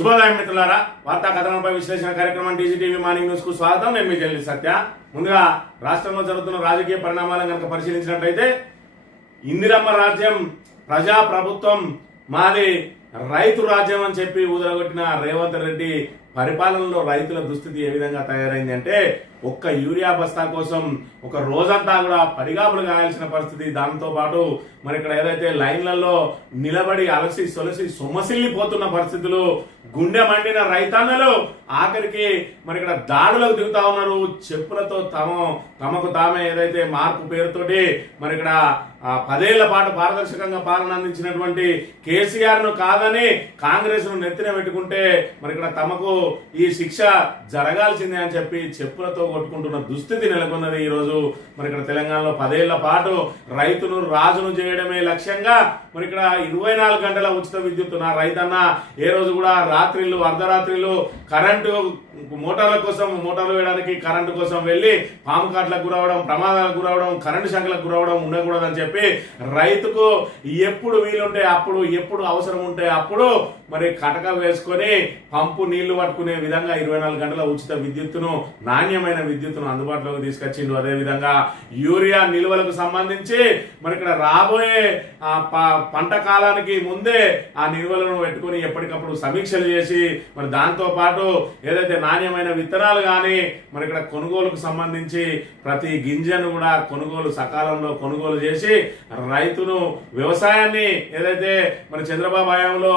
శుభోదయం మిత్రులారా, వార్తా కథనంపై విశ్లేషణ కార్యక్రమం టీజీటీవీ మార్నింగ్ న్యూస్ కు స్వాగతం. నేను మీ జల్లి సత్య. ముందుగా రాష్ట్రంలో జరుగుతున్న రాజకీయ పరిణామాలను కనుక పరిశీలించినట్లయితే ఇందిరమ్మ రాజ్యం, ప్రజా ప్రభుత్వం, మాది రైతు రాజ్యం అని చెప్పి ఊదరగొట్టిన రేవంత్ రెడ్డి పరిపాలనలో రైతుల దుస్థితి ఏ విధంగా తయారైంది అంటే ఒక్క యూరియా బస్తా కోసం ఒక రోజంతా కూడా పడిగాపులు కాయాల్సిన పరిస్థితి. దాంతో పాటు మరి ఇక్కడ ఏదైతే లైన్లలో నిలబడి అలసి సొలసి సొమ్మసిల్లిపోతున్న పరిస్థితులు, గుండె మండిన రైతన్నలు ఆఖరికి మరి ఇక్కడ దాడులకు దిగుతా ఉన్నారు. చెప్పులతో తమకు తామే ఏదైతే మార్పు పేరుతోటి మరి ఇక్కడ 10 ఏళ్ల పాటు పారదర్శకంగా పాలన అందించినటువంటి కేసీఆర్ ను కాదని కాంగ్రెస్ ను నెత్తిన పెట్టుకుంటే మరి ఇక్కడ తమకు ఈ శిక్ష జరగాల్సిందే అని చెప్పి చెప్పులతో కొట్టుకుంటున్న దుస్థితి నెలకొన్నది. ఈ రోజు మరి ఇక్కడ తెలంగాణలో 10 ఏళ్ల పాటు రైతును రాజును చేయడమే లక్ష్యంగా మరి ఇక్కడ 24 గంటల ఉచిత విద్యుత్ రైతన్న ఏ రోజు కూడా రాత్రిళ్ళు అర్ధరాత్రిళ్ళు కరెంటు మోటార్లు వేయడానికి కరెంటు కోసం వెళ్లి పాము కాట్లకు గురవడం, ప్రమాదాలకు గురవడం, కరెంటు శాఖలకు గురవడం ఉండకూడదని చెప్పి రైతుకు ఎప్పుడు వీలుంటే అప్పుడు, ఎప్పుడు అవసరం ఉంటే అప్పుడు మరి కటక వేసుకొని పంపు నీళ్లు పట్టుకునే విధంగా 24 గంటల ఉచిత విద్యుత్తును, నాణ్యమైన విద్యుత్తును అందుబాటులోకి తీసుకొచ్చిండు. అదేవిధంగా యూరియా నిల్వలకు సంబంధించి మరి ఇక్కడ రాబోయే పంట కాలానికి ముందే ఆ నిల్వలను పెట్టుకుని ఎప్పటికప్పుడు సమీక్షలు చేసి మరి దాంతో పాటు ఏదైతే నాణ్యమైన విత్తనాలు కానీ మరి ఇక్కడ కొనుగోలుకు సంబంధించి ప్రతి గింజను కూడా సకాలంలో కొనుగోలు చేసి రైతును వ్యవసాయాన్ని ఏదైతే మరి చంద్రబాబు హయాంలో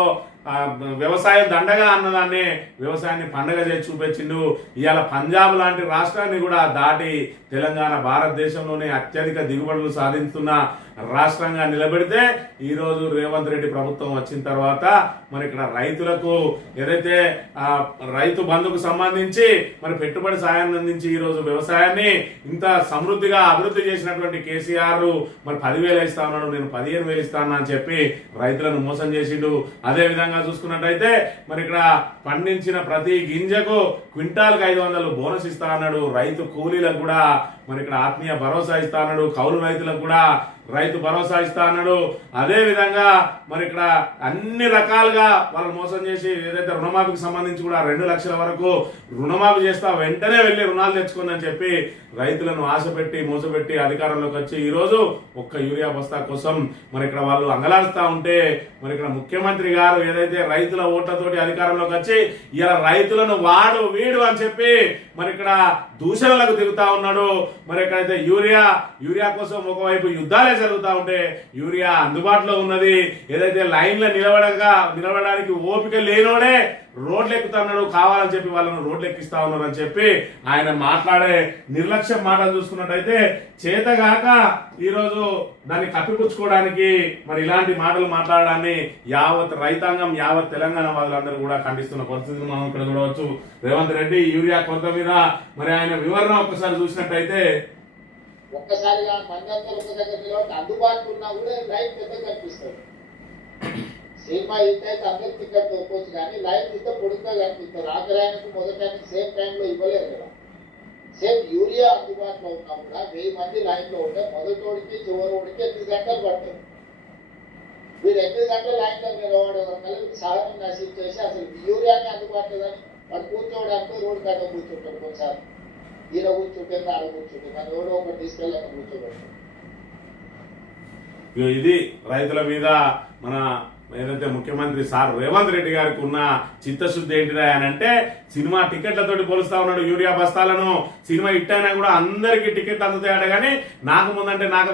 వ్యవసాయం దండగా అన్నదాన్ని వ్యవసాయాన్ని పండగ చేసి చూపించిండు. ఇవాళ పంజాబ్ లాంటి రాష్ట్రాన్ని కూడా దాటి తెలంగాణ భారతదేశంలోనే అత్యధిక దిగుబడులు సాధిస్తున్న రాష్ట్రంగా నిలబెడితే ఈరోజు రేవంత్ రెడ్డి ప్రభుత్వం వచ్చిన తర్వాత మరి ఇక్కడ రైతులకు ఏదైతే రైతు బంధుకు సంబంధించి మరి పెట్టుబడి సాయాన్ని అందించి ఈరోజు వ్యవసాయాన్ని ఇంత సమృద్ధిగా అభివృద్ధి చేసినటువంటి కేసీఆర్ మరి 10,000 ఇస్తా ఉన్నాడు, నేను 15,000 ఇస్తాను అని చెప్పి రైతులను మోసం చేసిండు. అదే విధంగా చూసుకున్నట్టయితే మరి ఇక్కడ పండించిన ప్రతి గింజకు క్వింటాల్కి 500 బోనస్ ఇస్తా అన్నాడు. రైతు కూలీలకు కూడా మరి ఇక్కడ ఆత్మీయ భరోసా ఇస్తా అన్నాడు. కౌలు రైతులకు కూడా రైతు భరోసా ఇస్తా అన్నాడు. అదే విధంగా మరి ఇక్కడ అన్ని రకాలుగా వాళ్ళని మోసం చేసి ఏదైతే రుణమాఫీకి సంబంధించి కూడా 2 లక్షల వరకు రుణమాఫీ చేస్తా, వెంటనే వెళ్లి రుణాలు తెచ్చుకుందని చెప్పి రైతులను ఆశపెట్టి మోసపెట్టి అధికారంలోకి వచ్చి ఈ రోజు ఒక్క యూరియా బస్తా కోసం మరి ఇక్కడ వాళ్ళు అంగలాడుతా ఉంటే మరి ఇక్కడ ముఖ్యమంత్రి గారు ఏదైతే రైతుల ఓట్లతోటి అధికారంలోకి వచ్చి ఇలా రైతులను వాడు వీడు అని చెప్పి మరి ఇక్కడ దూషణలకు దిగుతా ఉన్నాడు. మరి ఎక్కడైతే యూరియా కోసం ఒకవైపు యుద్ధాలే జరుగుతూ ఉంటే యూరియా అందుబాటులో ఉన్నది, ఏదైతే లైన్లో నిలబడడానికి ఓపిక లేనోడే రోడ్లు ఎక్కుతున్నాడు, కావాలని చెప్పి వాళ్ళను రోడ్లు ఎక్కిస్తా ఉన్నారు అని చెప్పి ఆయన మాట్లాడే నిర్లక్ష్యం మాటలు చూసుకున్నట్టయితే చేతగాక ఈరోజు దాన్ని కప్పిపుచ్చుకోవడానికి మరి ఇలాంటి మాటలు మాట్లాడడాన్ని యావత్ రైతాంగం, యావత్ తెలంగాణ వాళ్ళందరూ కూడా ఖండిస్తున్న పరిస్థితిని మనం ఇక్కడ చూడవచ్చు. రేవంత్ రెడ్డి యూరియా కొరత మీద మరి ఆయన వివరణ ఒక్కసారి చూసినట్టయితే ఒక్కసారిగా మందంతా ఒక దగ్గర అందుబాటులో ఉన్నా కూడా లైన్ పెద్ద కనిపిస్తుంది. సినిమా అయితే అందరికి టికెట్ దొరకవచ్చు కానీ లైన్ ఇంత పొడుగ్గా కనిపిస్తుంది. ఆఖరానికి మొదటానికి సేమ్ టైంలో ఇవ్వలేదు కదా. సేమ్ యూరియా అందుబాటులో ఉన్నా కూడా 1000 మంది లైన్లో ఉంటే మొదటోడికి చివరోడికి 8 గంటలు పడుతుంది. మీరు 8 గంటల లైన్లో నిలబడడం కలిపి సహనం నశించేసి అసలు యూరియాని అందుబాటులో కానీ వాడు కూర్చోవడానికి రోడ్డు కాడ కూర్చుంటారు. కొన్నిసార్లు ఈయన కూర్చుంటే ఆడ కూర్చుంటే కానీ ఎవడో ఒకటి తీసుకెళ్ళాక కూర్చోబెడతారు. ఇది రైతుల మీద మన ఏదైతే ముఖ్యమంత్రి సార్ రేవంత్ రెడ్డి గారికి ఉన్న చిత్తశుద్ధి ఏంటిదా అని అంటే సినిమా టికెట్లతోటి పోలుస్తా ఉన్నాడు యూరియా బస్తాలను. సినిమా హిట్ అయినా కూడా అందరికి టికెట్లు అందుతాయట కానీ నాకు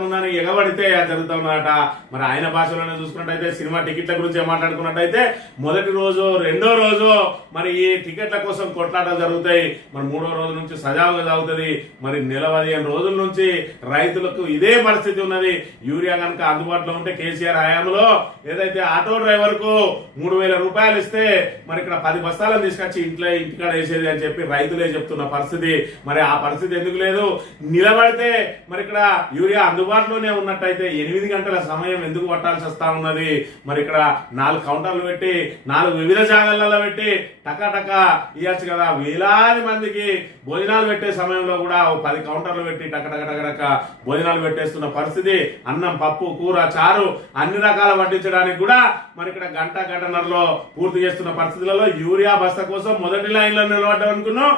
ముందని ఎగబడితే జరుగుతూ ఉన్నాడట. మరి ఆయన భాషలోనే చూసుకున్నట్టయితే సినిమా టికెట్ల గురించి మాట్లాడుకున్నట్టయితే మొదటి రోజు, రెండో రోజు మరి ఈ టికెట్ల కోసం కొట్లాటలు జరుగుతాయి. మరి 3వ రోజు నుంచి సజావుగా సాగుతుంది. మరి 15 రోజుల నుంచి రైతులకు ఇదే పరిస్థితి ఉన్నది. యూరియా కనుక అందుబాటులో ఉంటే కేసీఆర్ హయాంలో ఏదైతే ఆటో డ్రైవర్ కు 3,000 రూపాయలు ఇస్తే మరి ఇక్కడ 10 బస్తాలను తీసుకొచ్చి ఇంటికాడ వేసేది అని చెప్పి రైతులే చెప్తున్న పరిస్థితి. మరి ఆ పరిస్థితి ఎందుకు లేదు? నిలబడితే మరి ఇక్కడ యూరియా అందుబాటులోనే ఉన్నట్టయితే 8 గంటల సమయం ఎందుకు పట్టాల్సి వస్తా ఉన్నది? మరి ఇక్కడ 4 కౌంటర్లు పెట్టి 4 వివిధ జాగాలలో పెట్టి టకా ఇవ్వచ్చు కదా. వేలాది మందికి భోజనాలు పెట్టే సమయంలో కూడా 10 కౌంటర్లు పెట్టి టక భోజనాలు పెట్టేస్తున్న పరిస్థితి. అన్నం, పప్పు, కూర, చారు అన్ని రకాల వడ్డించడానికి కూడా మరి ఇక్కడ గంటన్నరలో పూర్తి చేస్తున్న పరిస్థితులలో యూరియా బస్తా కోసం మొదటి లైన్లో నిలబడ్డాం అనుకున్నాం,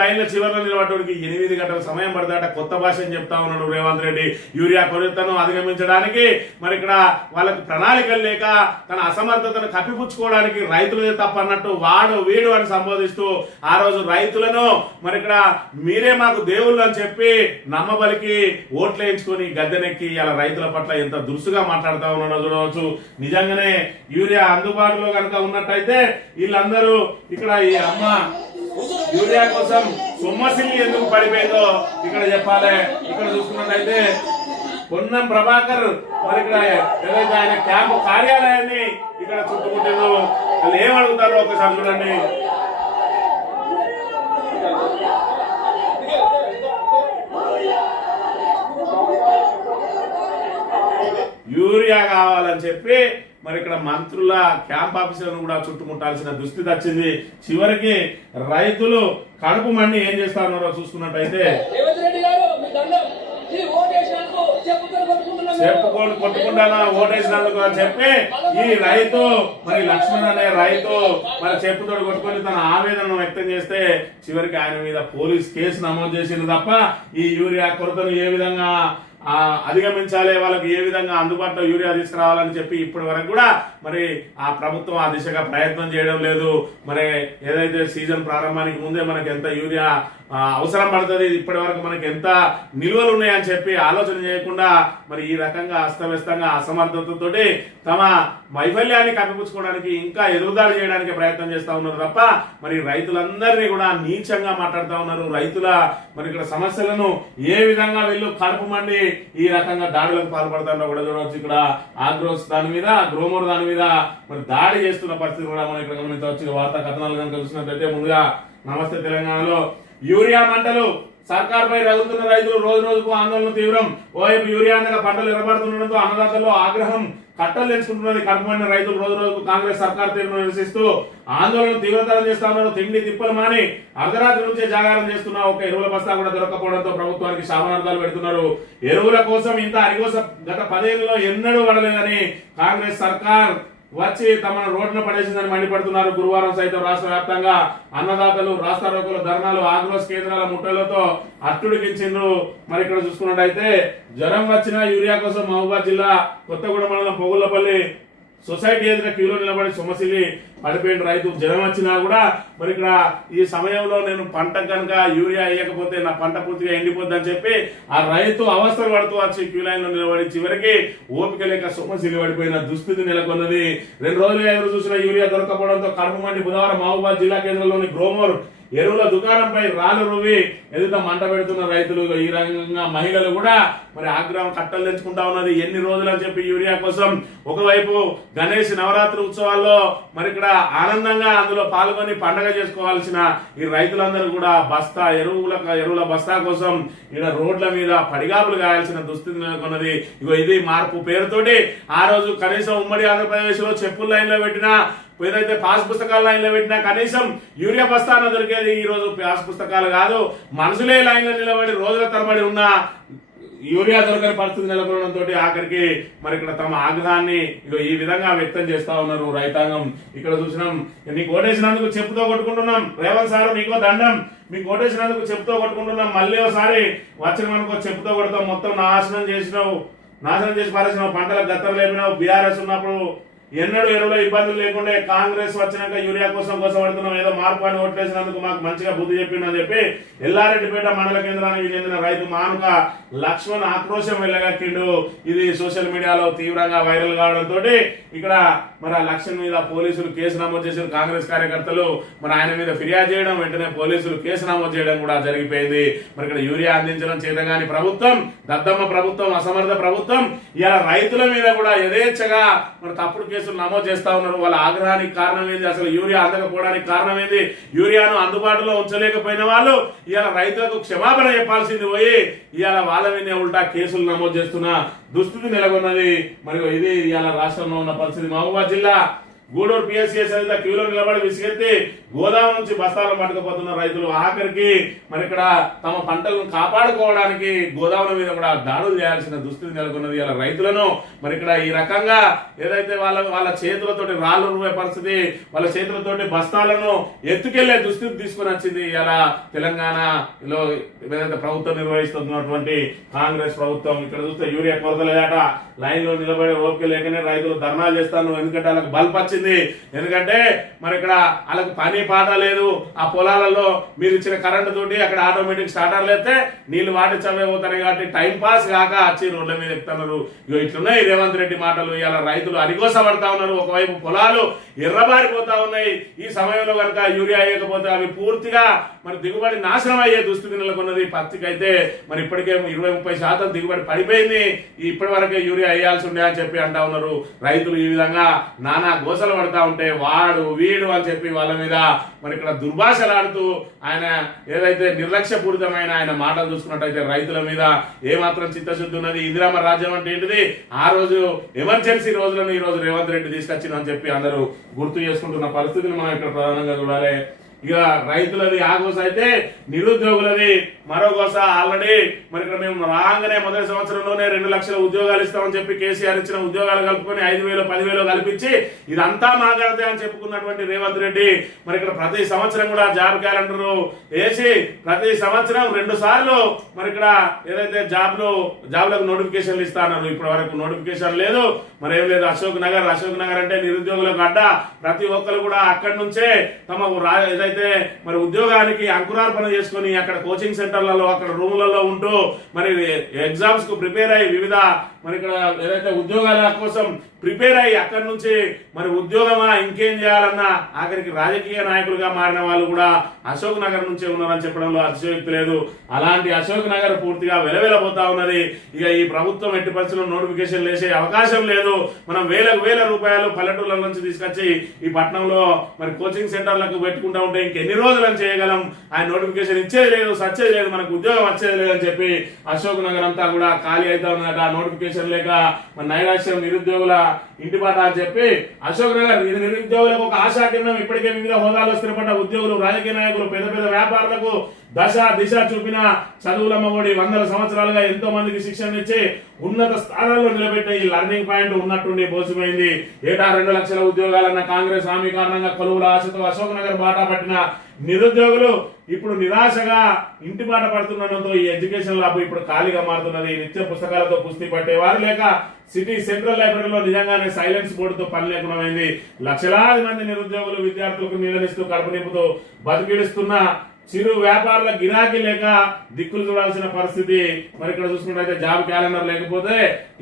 లైన్ల చివరిలో నిలబడడానికి 8 గంటల సమయం పడతాట. కొత్త భాష అని చెప్తా ఉన్నాడు రేవంత్ రెడ్డి. యూరియా కొరతను అధిగమించడానికి మరి ఇక్కడ వాళ్ళకి ప్రణాళికలు లేక తన అసమర్థతను కప్పిపుచ్చుకోవడానికి రైతులదే తప్పన్నట్టు వాడు వీడు అని సంబోధిస్తూ ఆ రోజు రైతులను మరి ఇక్కడ మీరే మాకు దేవుళ్ళు అని చెప్పి నమ్మబలికి ఓట్లు వేయించుకొని గద్దెనెక్కి ఇలా రైతుల పట్ల ఎంత దురుసుగా మాట్లాడుతా ఉన్నాడో చూడవచ్చు. నిజంగానే యూరియా అందుబాటులో కనుక ఉన్నట్టయితే వీళ్ళందరూ ఇక్కడ ఈ అమ్మ యూరియా కోసం సొమ్మసిల్లి ఎందుకు పడిపోయిందో ఇక్కడ చెప్పాలి. ఇక్కడ చూసుకున్నట్టయితే పొన్నం ప్రభాకర్ మరి ఇక్కడ ఏదైతే ఆయన క్యాంపు కార్యాలయాన్ని ఇక్కడ చుట్టుముట్టిందో వాళ్ళు ఏమడుగుతారో ఒకసారి చూడండి. యూరియా కావాలని చెప్పి మరి ఇక్కడ మంత్రుల క్యాంప్ ఆఫీసర్లను కూడా చుట్టుముట్టాల్సిన దుస్థితి వచ్చింది. చివరికి రైతులు కడుపు మండి ఏం చేస్తా ఉన్నారో చూసుకున్నట్టయితే చెప్పుకొని కొట్టుకుంటానా ఓటేసినందుకు అని చెప్పి ఈ రైతు మరి లక్ష్మణ్ అనే రైతు మరి చెప్పుతోడు కొట్టుకొని తన ఆవేదనను వ్యక్తం చేస్తే చివరికి ఆయన మీద పోలీస్ కేసు నమోదు చేసింది తప్ప ఈ యూరియా కొరతను ఏ విధంగా అధిగమించాలి, వాళ్ళకి ఏ విధంగా అందుబాటులో యూరియా తీసుకురావాలని చెప్పి ఇప్పటి వరకు కూడా మరి ఆ ప్రభుత్వం ఆ దిశగా ప్రయత్నం చేయడం లేదు. మరి ఏదైతే సీజన్ ప్రారంభానికి ముందే మనకి ఎంత యూరియా అవసరం పడుతుంది, ఇప్పటి వరకు మనకి ఎంత నిల్వలు ఉన్నాయని చెప్పి ఆలోచన చేయకుండా మరి ఈ రకంగా అస్తవ్యస్తంగా అసమర్థతతోటి తమ వైఫల్యాన్ని కప్పిపుచ్చుకోవడానికి ఇంకా ఎదురుదాడి చేయడానికి ప్రయత్నం చేస్తా ఉన్నారు తప్ప మరి రైతులందరినీ కూడా నీచంగా మాట్లాడుతూ ఉన్నారు. రైతుల మరి ఇక్కడ సమస్యలను ఏ విధంగా వీళ్ళు కడుపు మండి ఈ రకంగా దాడులకు పాల్పడతారో కూడా చూడవచ్చు. ఇక్కడ ఆగ్రోస్ దాని మీద, గ్రోమోర్ దాని మీద మరి దాడి చేస్తున్న పరిస్థితి కూడా మనం ఇక్కడ గమనించవచ్చు. వార్తా కథనాలు కనుక చూసినట్లయితే ముందుగా నమస్తే తెలంగాణలో యూరియా మంటలు సర్కార్పై రగులుతున్న రైతులు రోజు రోజుకు ఆందోళన తీవ్రం. ఓవైపు యూరియా అందక పంటలు ఎరబడుతుండటంతో అన్నదాతల్లో ఆగ్రహం కట్టలు తెచ్చుకుంటున్నది. కడుపుమండిన రైతులు రోజు రోజుకు కాంగ్రెస్ సర్కార్ తీరును నిరసిస్తూ ఆందోళన తీవ్రతరం చేస్తా ఉన్నారు. తిండి తిప్పలు మాని అర్ధరాత్రి నుంచే జాగారం చేస్తున్న ఒక ఎరువుల బస్తా కూడా దొరకపోవడంతో ప్రభుత్వానికి శాపనార్థాలు పెడుతున్నారు. ఎరువుల కోసం ఇంత అరిగోస గత 10 ఏళ్లలో ఎన్నడూ పడలేదని కాంగ్రెస్ సర్కార్ వచ్చి తమను రోడ్డున పడేసిందని మండిపడుతున్నారు. గురువారం సైతం రాష్ట్ర వ్యాప్తంగా అన్నదాతలు రాస్తారోకోలు, ధర్నాలు, ఆగ్రోస్ కేంద్రాల ముట్టలతో అట్టుడికించిండ్రు. మరి ఇక్కడ చూసుకున్నట్టయితే జ్వరం వచ్చిన యూరియా కోసం మహబూబాద్ జిల్లా కొత్తగూడెం మండలం పొగుళ్లపల్లి సొసైటీ ఎదుట క్యూలో నిలబడి సొమ్మసిల్లి పడిపోయిన రైతు. జ్వరం వచ్చినా కూడా మరి ఇక్కడ ఈ సమయంలో నేను పంట కనుక యూరియా వేయకపోతే నా పంట పూర్తిగా ఎండిపోద్దని చెప్పి ఆ రైతు అవస్థలు పడుతూ వచ్చి క్యూ లైన్ లో నిలబడి చివరికి ఓపిక లేక సొమ్మసిల్లి పడిపోయిన దుస్థితి నెలకొన్నది. 2 రోజులుగా ఎదురు చూసిన యూరియా దొరకపోవడంతో కడుపు మండి బుధవారం మహబూబాద్ జిల్లా కేంద్రంలోని గ్రోమోర్ ఎరువుల దుకాణంపై రాళ్ళు రువి ఎదుట మంట పెడుతున్న రైతులు. ఈ రకంగా మహిళలు కూడా మరి ఆగ్రహం కట్టలు తెచ్చుకుంటా ఉన్నది. ఎన్ని రోజులు అని చెప్పి యూరియా కోసం ఒకవైపు గణేష్ నవరాత్రి ఉత్సవాల్లో మరి ఇక్కడ ఆనందంగా అందులో పాల్గొని పండగ చేసుకోవాల్సిన ఈ రైతులందరూ కూడా బస్తా ఎరువుల బస్తా కోసం ఇక్కడ రోడ్ల మీద పడిగాపులు గాయాల్సిన దుస్థితి నెలకొన్నది. ఇగో ఇది మార్పు పేరుతోటి ఆ రోజు కనీసం ఉమ్మడి ఆంధ్రప్రదేశ్ లో చెప్పుల లైన్ లో పెట్టిన ఏదైతే పాస్ పుస్తకాల లైన్లో పెట్టినా కనీసం యూరియా బస్తాన దొరికేది. ఈ రోజు పాస్ పుస్తకాలు కాదు, మనుషులే లైన్లో నిలబడి రోజుల తరబడి ఉన్న యూరియా దొరకని పరిస్థితి నెలకొనడంతో ఆఖరికి మరి ఇక్కడ తమ ఆగ్రహాన్ని ఈ విధంగా వ్యక్తం చేస్తా ఉన్నారు రైతాంగం. ఇక్కడ చూసినాం, నీకు ఓటేసినందుకు చెప్పుతో కొట్టుకుంటున్నాం, రేవంత్ సారు నీకో దండం, మీకు ఓటేసినందుకు చెప్పుతో కొట్టుకుంటున్నాం, మళ్ళీ ఒకసారి వచ్చిన మనకు చెప్పుతో కొడతాం, మొత్తం నాశనం చేసి పారేసినావు, పంటలకు గత్తలు లేపినావు. బీఆర్ఎస్ ఉన్నప్పుడు ఎన్నడూ ఎరువుల ఇబ్బందులు లేకుండా కాంగ్రెస్ వచ్చినాక యూరియా కోసం పడుతున్నాం, ఏదో మార్పు అని ఓట్లేసినందుకు మాకు మంచిగా బుద్ధి చెప్పిందని చెప్పి ఎల్లారెడ్డిపేట మండల కేంద్రానికి చెందిన రైతు మానుక లక్ష్మణ్ ఆక్రోశం వెళ్ళగక్కిండు. ఇది సోషల్ మీడియాలో తీవ్రంగా వైరల్ కావడంతో ఇక్కడ మరి ఆ లక్ష్మణ్ మీద పోలీసులు కేసు నమోదు చేసిన కాంగ్రెస్ కార్యకర్తలు మరి ఆయన మీద ఫిర్యాదు చేయడం, వెంటనే పోలీసులు కేసు నమోదు చేయడం కూడా జరిగిపోయింది. మరి ఇక్కడ యూరియా అందించడం చేతగాని ప్రభుత్వం, దద్దమ్మ ప్రభుత్వం, అసమర్థ ప్రభుత్వం ఇలా రైతుల మీద కూడా యథేచ్ఛగా మరి తప్పుడు కేసులు నమోదు చేస్తా ఉన్నారు. వాళ్ళ ఆగ్రహానికి కారణం ఏంది, అసలు యూరియా అందకపోవడానికి కారణం ఏంది, యూరియాను అందుబాటులో ఉంచలేకపోయిన వాళ్ళు ఇవాళ రైతులకు క్షమాపణ చెప్పాల్సింది పోయి ఇవాళ వాళ్ళ మీద ఉల్టా కేసులు నమోదు చేస్తున్న దుస్థితి నెలకొన్నది. మరి ఇది ఇవాళ రాష్ట్రంలో ఉన్న పరిస్థితి. మహబూబాద్ జిల్లా గూడూరు పిఎస్సిఎస్ అయితే క్యూలో నిలబడి విసిగెత్తి గోదావరి నుంచి బస్తాలు పట్టుకుపోతున్న రైతులు ఆఖరికి మరి ఇక్కడ తమ పంటలను కాపాడుకోవడానికి గోదావరి మీద కూడా దాడులు చేయాల్సిన దుస్థితి నెలకొన్నది. ఇలా రైతులను మరి ఇక్కడ ఈ రకంగా ఏదైతే వాళ్ళ చేతులతోటి రాళ్ళు రువే పరిస్థితి, వాళ్ళ చేతులతోటి బస్తాలను ఎత్తుకెళ్లే దుస్థితి తీసుకుని వచ్చింది ఇలా తెలంగాణలో ఏదైతే ప్రభుత్వం నిర్వహిస్తున్నటువంటి కాంగ్రెస్ ప్రభుత్వం. ఇక్కడ చూస్తే యూరియా కొరత లేదట, లైన్ లో నిలబడి ఓపిక లేకనే రైతులు ధర్నాలు చేస్తాను. ఎందుకంటే వాళ్ళకి బల్బ్ వచ్చింది, ఎందుకంటే మరి ఇక్కడ వాళ్ళకి పని పాట లేదు. ఆ పొలాలలో మీరు ఇచ్చిన కరెంటు తోటి అక్కడ ఆటోమేటిక్ స్టార్టర్లు అయితే నీళ్లు వాటి చవే పోతాయి కాబట్టి టైం పాస్ కాక వచ్చి రోడ్ల మీద ఎక్కుతున్నారు. ఇగో ఇట్లున్నాయి రేవంత్ రెడ్డి మాటలు. ఇలా రైతులు అరిగోస పడతా ఉన్నారు, ఒకవైపు పొలాలు ఎర్రబారిపోతా ఉన్నాయి. ఈ సమయంలో కనుక యూరియా వేయకపోతే అవి పూర్తిగా మరి దిగుబడి నాశనం అయ్యే దుస్థితి నెలకొన్నది. పత్తికి అయితే మరి ఇప్పటికే 20-30% దిగుబడి పడిపోయింది. ఇప్పటి వరకే యూరియా వేయాల్సి ఉండే అని చెప్పి అంటా ఉన్నారు రైతులు. ఈ విధంగా నానా గోసలు పడతా ఉంటే వాడు వీడు అని చెప్పి వాళ్ళ మీద మరి ఇక్కడ దుర్భాషలాడుతూ ఆయన ఏదైతే నిర్లక్ష్యపూరితమైన ఆయన మాటలు చూసుకున్నట్టయితే రైతుల మీద ఏమాత్రం చిత్తశుద్ధి ఉన్నది. ఇందిరామ రాజ్యం అంటే ఏంటిది? ఆ రోజు ఎమర్జెన్సీ రోజులను ఈ రోజు రేవంత్ రెడ్డి తీసుకొచ్చిందని చెప్పి అందరూ గుర్తు చేసుకుంటున్న పరిస్థితిని మనం ఇక్కడ ప్రధానంగా చూడాలి. ఇక రైతులది ఆ గోస అయితే నిరుద్యోగులది మరో గోస. ఆల్రెడీ మరి ఇక్కడ మేము రాగానే మొదటి సంవత్సరంలోనే 2 లక్షల ఉద్యోగాలు ఇస్తామని చెప్పి కేసీఆర్ ఇచ్చిన ఉద్యోగాలు కలుపుకొని 5,000, 10,000 కల్పించి ఇదంతా మాట్లాడితే అని చెప్పుకున్నటువంటి రేవంత్ రెడ్డి మరి ఇక్కడ ప్రతి సంవత్సరం కూడా జాబ్ క్యాలెండర్ వేసి ప్రతి సంవత్సరం 2 సార్లు మరి ఇక్కడ ఏదైతే జాబ్లకు నోటిఫికేషన్లు ఇస్తా అన్నారు. ఇప్పటి వరకు నోటిఫికేషన్ లేదు, మరేం లేదు. అశోక్ నగర్ అంటే నిరుద్యోగులకు అడ్డ. ప్రతి ఒక్కరు కూడా అక్కడి నుంచే తమ ఏదైతే మరి ఉద్యోగానికి అంకురార్పణ చేసుకుని అక్కడ కోచింగ్ సెంటర్లలో అక్కడ రూములలో ఉంటూ మరి ఎగ్జామ్స్ కు ప్రిపేర్ అయ్యి వివిధ మరి ఇక్కడ ఏదైతే ఉద్యోగాల కోసం ప్రిపేర్ అయ్యి అక్కడి నుంచి మరి ఉద్యోగమా ఇంకేం చేయాలన్నా ఆఖరికి రాజకీయ నాయకులుగా మారిన వాళ్ళు కూడా అశోక్ నగర్ నుంచే ఉన్నారని చెప్పడంలో అతిశయోక్తి లేదు. అలాంటి అశోక్ నగర్ పూర్తిగా వెలవెలబోతా ఉన్నది. ఇక ఈ ప్రభుత్వం ఎట్టి పరిస్థితుల్లో నోటిఫికేషన్ వేసే అవకాశం లేదు. మనం వేల రూపాయలు పల్లెటూళ్ళ నుంచి తీసుకొచ్చి ఈ పట్టణంలో మరి కోచింగ్ సెంటర్లకు పెట్టుకుంటా ఉంటే ఇంకెన్ని రోజులని చేయగలం? ఆయన నోటిఫికేషన్ ఇచ్చేది లేదు, సచ్చేది లేదు, మనకు ఉద్యోగం వచ్చేది లేదని చెప్పి అశోక్ నగర్ అంతా కూడా ఖాళీ అవుతా ఉన్నదట. నోటిఫికేషన్ లేక మన నైరాశ్యం నిరుద్యోగుల ఇంటిపాట అని చెప్పి అశోక్ నగర్ నిరుద్యోగులకు ఒక ఆశా కిరణం. ఇప్పటికే వివిధ హోదాలో స్థిరపడ్డ ఉద్యోగులు, రాజకీయ నాయకులు, పెద్ద వ్యాపారులకు దిశ చూపిన చదువులమ్మ ఒడి 100 సంవత్సరాలుగా ఎంతో మందికి శిక్షణ ఇచ్చి ఉన్నత స్థానాల్లో నిలబెట్టే ఈ లర్నింగ్ పాయింట్ ఉన్నట్టుండి బోసిపోయింది. ఏటా 2 లక్షల ఉద్యోగాలన్న కాంగ్రెస్ హామీ కారణంగా కొలువుల ఆశతో అశోక్ నగర్ బాటా పట్టిన నిరుద్యోగులు ఇప్పుడు నిరాశగా ఇంటి బాట పడుతుండడంతో ఈ ఎడ్యుకేషన్ ల్యాబ్ ఇప్పుడు ఖాళీగా మారుతున్నది. నిత్య పుస్తకాలతో కుస్తీ పట్టేవారు లేక సిటీ సెంట్రల్ లైబ్రరీలో నిజంగానే సైలెన్స్ బోర్డుతో పని లేకుండా అయింది. లక్షలాది మంది నిరుద్యోగులు విద్యార్థులకు నీడనిస్తూ కడుపు నింపుతూ బతికిడుస్తున్న చిరు వ్యాపారుల గిరాకీ లేక దిక్కులు చూడాల్సిన పరిస్థితి. మరి ఇక్కడ చూసుకుంటే జాబ్ క్యాలెండర్ లేకపోతే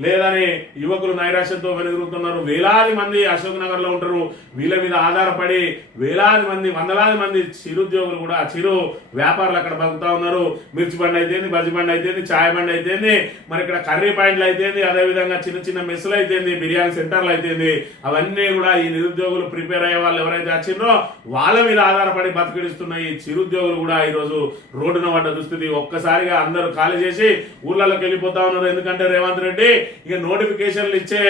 లేదని యువకులు నైరాశ్యంతో వెనుదిరుగుతున్నారు. వేలాది మంది అశోక్ నగర్ లో ఉంటారు. వీళ్ళ మీద ఆధారపడి వేలాది మంది, వందలాది మంది చిరుద్యోగులు కూడా చిరు వ్యాపారులు అక్కడ బతుకుతా ఉన్నారు. మిర్చి బండి అయితేంది, బజ్జి బండి అయితేంది, చాయ్ బండి అయితేంది, మరి ఇక్కడ కర్రీ పాయింట్లు అయితేంది, అదే విధంగా చిన్న మెస్సులు అయితేంది, బిర్యానీ సెంటర్లు అయితేంది, అవన్నీ కూడా ఈ నిరుద్యోగులు ప్రిపేర్ అయ్యే వాళ్ళు ఎవరైతే వచ్చిందో వాళ్ళ మీద ఆధారపడి బతికిడిస్తున్న ఈ చిరుద్యోగులు కూడా ఈ రోజు రోడ్డున పడ్డ దుస్థితి. ఒక్కసారిగా అందరూ ఖాళీ చేసి ఊర్లలోకి వెళ్ళిపోతా ఉన్నారు. ఎందుకంటే రేవంత్ రెడ్డి ఇక నోటిఫికేషన్లు ఇచ్చే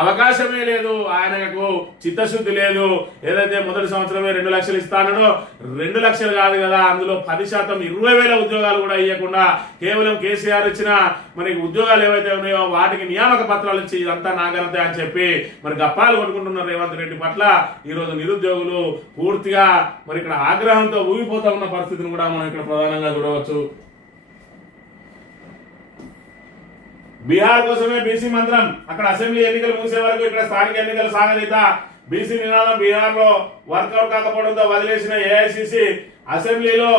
అవకాశమే లేదు, ఆయనకు చిత్తశుద్ధి లేదు. ఏదైతే మొదటి సంవత్సరమే 2 లక్షలు ఇస్తానో 2 లక్షలు కాదు కదా, అందులో 10% 20,000 ఉద్యోగాలు కూడా ఇవ్వకుండా కేవలం కేసీఆర్ ఇచ్చిన మరి ఉద్యోగాలు ఏవైతే ఉన్నాయో వాటికి నియామక పత్రాలు ఇచ్చి ఇదంతా నాగరతే అని చెప్పి మరి గప్పాలు కొట్టుకుంటున్నారు రేవంత్ రెడ్డి పట్ల. ఈ రోజు నిరుద్యోగులు పూర్తిగా మరి ఇక్కడ ఆగ్రహంతో ఊగిపోతా ఉన్న పరిస్థితిని కూడా మనం ఇక్కడ ప్రధానంగా చూడవచ్చు. బీహార్ కోసమే బీసీ మంత్రం. అక్కడ అసెంబ్లీ ఎన్నికలు ముగిసే వరకు ఇక్కడ స్థానిక ఎన్నికలు సాగదీత. బీసీ నినాదం బీహార్ లో వర్కౌట్ కాకపోవడంతో వదిలేసిన ఏఐసిసి అసెంబ్లీలో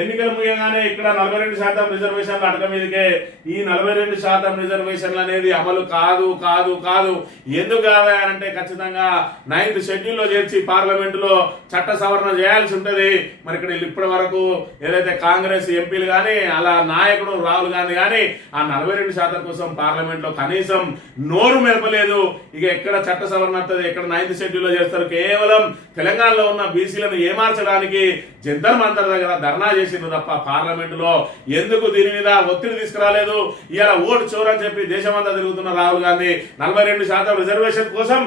ఎన్నికలు ముగియగానే ఇక్కడ 42% రిజర్వేషన్లు అడగ మీదకే. ఈ 42% రిజర్వేషన్లు అనేది అమలు కాదు. ఎందుకు కాదంటే ఖచ్చితంగా 9th షెడ్యూల్ లో చేర్చి పార్లమెంట్ లో చట్ట సవరణ చేయాల్సి ఉంటది. మరి ఇక్కడ ఇప్పటి వరకు ఏదైతే కాంగ్రెస్ ఎంపీలు గాని అలా నాయకుడు రాహుల్ గాంధీ గాని ఆ 42% కోసం పార్లమెంట్ లో కనీసం నోరు మెరపలేదు. ఇక ఎక్కడ చట్ట సవరణ వస్తుంది, ఎక్కడ 9th షెడ్యూల్ లో చేస్తారు? కేవలం తెలంగాణలో ఉన్న బీసీలను ఏమార్చడానికి జంతర్ మంతర్ దగ్గర ధర్నా చేసిండ్రు తప్ప పార్లమెంటులో ఎందుకు దీని మీద ఒత్తిడి తీసుకురాలేదు? ఇవాళ ఓటు చోరని చెప్పి దేశమంతా తిరుగుతున్న రాహుల్ గాంధీ 42% రిజర్వేషన్ కోసం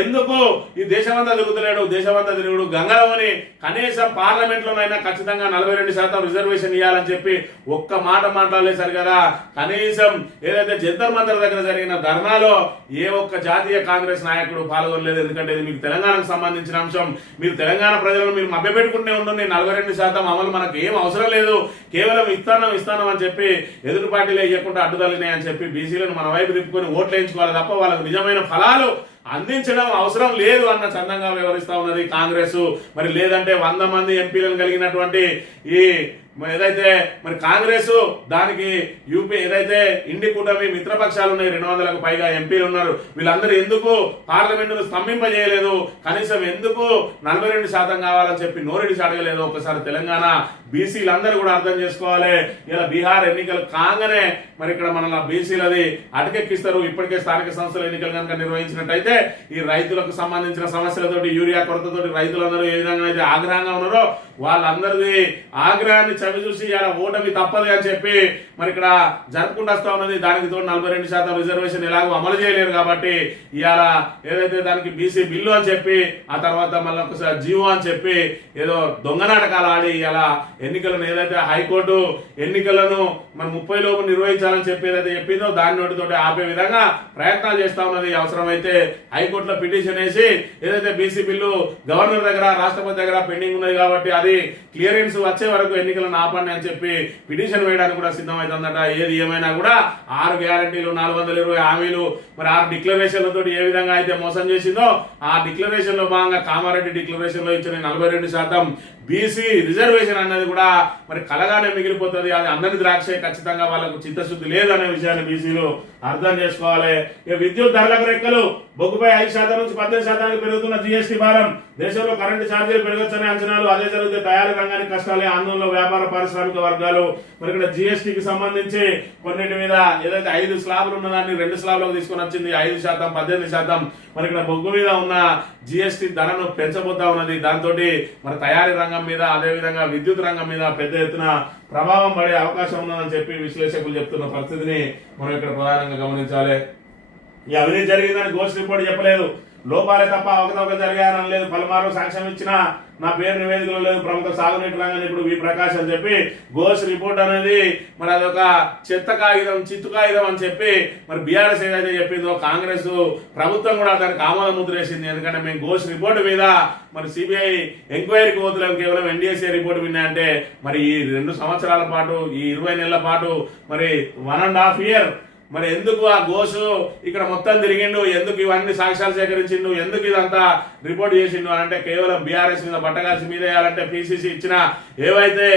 ఎందుకు ఈ దేశమంతా తిరుగుతలేడు? దేశమంతా తిరుగుడు గంగలమని కనీసం పార్లమెంట్ లోనైనా ఖచ్చితంగా 42% రిజర్వేషన్ ఇవ్వాలని చెప్పి ఒక్క మాట మాట్లాడలేదు కదా. కనీసం ఏదైతే జంతర్ మంతర్ దగ్గర జరిగిన ధర్నాలో ఏ ఒక్క జాతీయ కాంగ్రెస్ నాయకుడు పాల్గొనలేదు. ఎందుకంటే ఇది మీకు తెలంగాణకు సంబంధించిన అంశం. మీరు తెలంగాణ ప్రజలను మీరు మభ్యపెట్టుకుంటే ఉంటుంది. 42% అమలు మనకు ఏం అవసరం లేదు, కేవలం ఇస్తానం అని చెప్పి ఎదురు పార్టీలు వేయకుండా అడ్డుదలినాయి అని చెప్పి బీసీలను మన వైపు తిప్పుకొని ఓట్లు వేయించుకోవాలి తప్ప వాళ్ళకు నిజమైన ఫలాలు అందించడం అవసరం లేదు అన్న చందంగా వ్యవహరిస్తా ఉన్నది కాంగ్రెస్. మరి లేదంటే 100 మంది ఎంపీలను కలిగినటువంటి ఈ ఏదైతే మరి కాంగ్రెస్ దానికి యూపీ ఏదైతే ఇండి కూటమి మిత్రపక్షాలు ఉన్నాయి, 200లకు పైగా ఎంపీలు ఉన్నారు. వీళ్ళందరూ ఎందుకు పార్లమెంటును స్తంభింపజేయలేదు? కనీసం ఎందుకు 42% కావాలని చెప్పి నోరెడిసి అడగలేదు? ఒకసారి తెలంగాణ బీసీలందరూ కూడా అర్థం చేసుకోవాలి. ఇలా బీహార్ ఎన్నికలు కాగానే మరి ఇక్కడ మన బీసీలది అటకెక్కిస్తారు. ఇప్పటికే స్థానిక సంస్థల ఎన్నికలు కనుక నిర్వహించినట్టయితే ఈ రైతులకు సంబంధించిన సమస్యలతోటి యూరియా కొరతతోటి రైతులందరూ ఏ విధంగా అయితే ఆగ్రహంగా ఉన్నారో వాళ్ళందరిది ఆగ్రహాన్ని చవి చూసి ఇలా ఓటమి తప్పదు అని చెప్పి మరి ఇక్కడ జరుపుకుంటూ వస్తా ఉన్నది. దానికి తోడు 42% రిజర్వేషన్ ఎలాగో అమలు చేయలేరు కాబట్టి ఇవాళ ఏదైతే దానికి బీసీ బిల్లు అని చెప్పి ఆ తర్వాత మళ్ళీ ఒకసారి జీవో అని చెప్పి ఏదో దొంగ నాటకాలు ఆడి ఇలా ఎన్నికలను ఏదైతే హైకోర్టు ఎన్నికలను మన 30 లోపు నిర్వహించాలని చెప్పి ఏదైతే చెప్పిందో దాని నోటితోటి ఆపే విధంగా ప్రయత్నాలు చేస్తా ఉన్నది. అవసరమైతే హైకోర్టులో పిటిషన్ వేసి ఏదైతే బీసీ బిల్లు గవర్నర్ దగ్గర రాష్ట్రపతి దగ్గర పెండింగ్ ఉన్నది కాబట్టి అది క్లియరెన్స్ వచ్చే వరకు ఎన్నికలను ఆపండి అని చెప్పి పిటిషన్ వేయడానికి కూడా సిద్ధమవుతుందట. ఏది ఏమైనా కూడా 6 గ్యారంటీలు 420 హామీలు మరి 6 డిక్లరేషన్లతో ఏ విధంగా అయితే మోసం చేసిందో ఆ డిక్లరేషన్ లో భాగంగా కామారెడ్డి డిక్లరేషన్ లో ఇచ్చిన 42% బీసీ రిజర్వేషన్ అన్నది కూడా మరి కలగానే మిగిలిపోతుంది. అది అందరి ద్రాక్షే, ఖచ్చితంగా వాళ్ళకు చిత్తశుద్ధి లేదనే విషయాన్ని బీసీలు అర్థం చేసుకోవాలి. ఇక విద్యుత్ ధరలకు రెక్కలు, బొగ్గుపై 5% నుంచి 18% పెరుగుతున్న జీఎస్టీ భారం, దేశంలో కరెంటు ఛార్జీలు పెరగొచ్చనే అంచనాలు. అదే జరిగితే తయారీ రంగానికి కష్టాలే, ఆందోళనలో వ్యాపార పారిశ్రామిక వర్గాలు. మరి ఇక్కడ జీఎస్టీకి సంబంధించి కొన్నిటి మీద ఏదైతే 5 స్లాబ్లు ఉన్నదాన్ని 2 స్లాబ్లకు తీసుకొని వచ్చింది, 5%, 18%. మరి ఇక్కడ బొగ్గు మీద ఉన్న జీఎస్టీ ధరను పెంచబోతా ఉన్నది. దాంతో మరి తయారీ రంగం మీద అదే విధంగా విద్యుత్ రంగం మీద పెద్ద ఎత్తున ప్రభావం పడే అవకాశం ఉన్నదని చెప్పి విశ్లేషకులు చెప్తున్న పరిస్థితిని మనం ఇక్కడ ప్రధానంగా గమనించాలి. ఈ అవినీతి జరిగిందని ఘోష్ రిపోర్ట్ చెప్పలేదు, లోపాలే తప్ప అవకతవకలు జరిగాయని లేదు. పలుమార్లు సాక్ష్యం ఇచ్చిన నా పేరు నివేదికలో లేదు. ప్రముఖ సాగునీటి రంగం ఇప్పుడు వి ప్రకాష్ అని చెప్పి ఘోష్ రిపోర్ట్ అనేది మరి అదొక చెత్త కాగితం, చిత్తు కాగితం అని చెప్పి మరి బీఆర్ఎస్ ఏదైతే చెప్పిందో కాంగ్రెస్ ప్రభుత్వం కూడా దానికి ఆమోద ముద్ర వేసింది. ఎందుకంటే మేము ఘోష్ రిపోర్ట్ మీద మరి సిబిఐ ఎంక్వైరీకి పోతున్నాం, కేవలం ఎన్డీఎస్ఏ రిపోర్ట్ విన్నాయంటే మరి ఈ 2 సంవత్సరాల పాటు ఈ 20 నెలల పాటు మరి 1.5 year మరి ఎందుకు ఆ ఘోష్ ఇక్కడ మొత్తం తిరిగిండు, ఎందుకు ఇవన్నీ సాక్ష్యాలు సేకరించిండు, ఎందుకు ఇదంతా రిపోర్ట్ చేసిండు అని అంటే కేవలం బీఆర్ఎస్ మీద బట్టగాల్సి మీద వేయాలంటే పిసిసి ఇచ్చిన ఏవైతే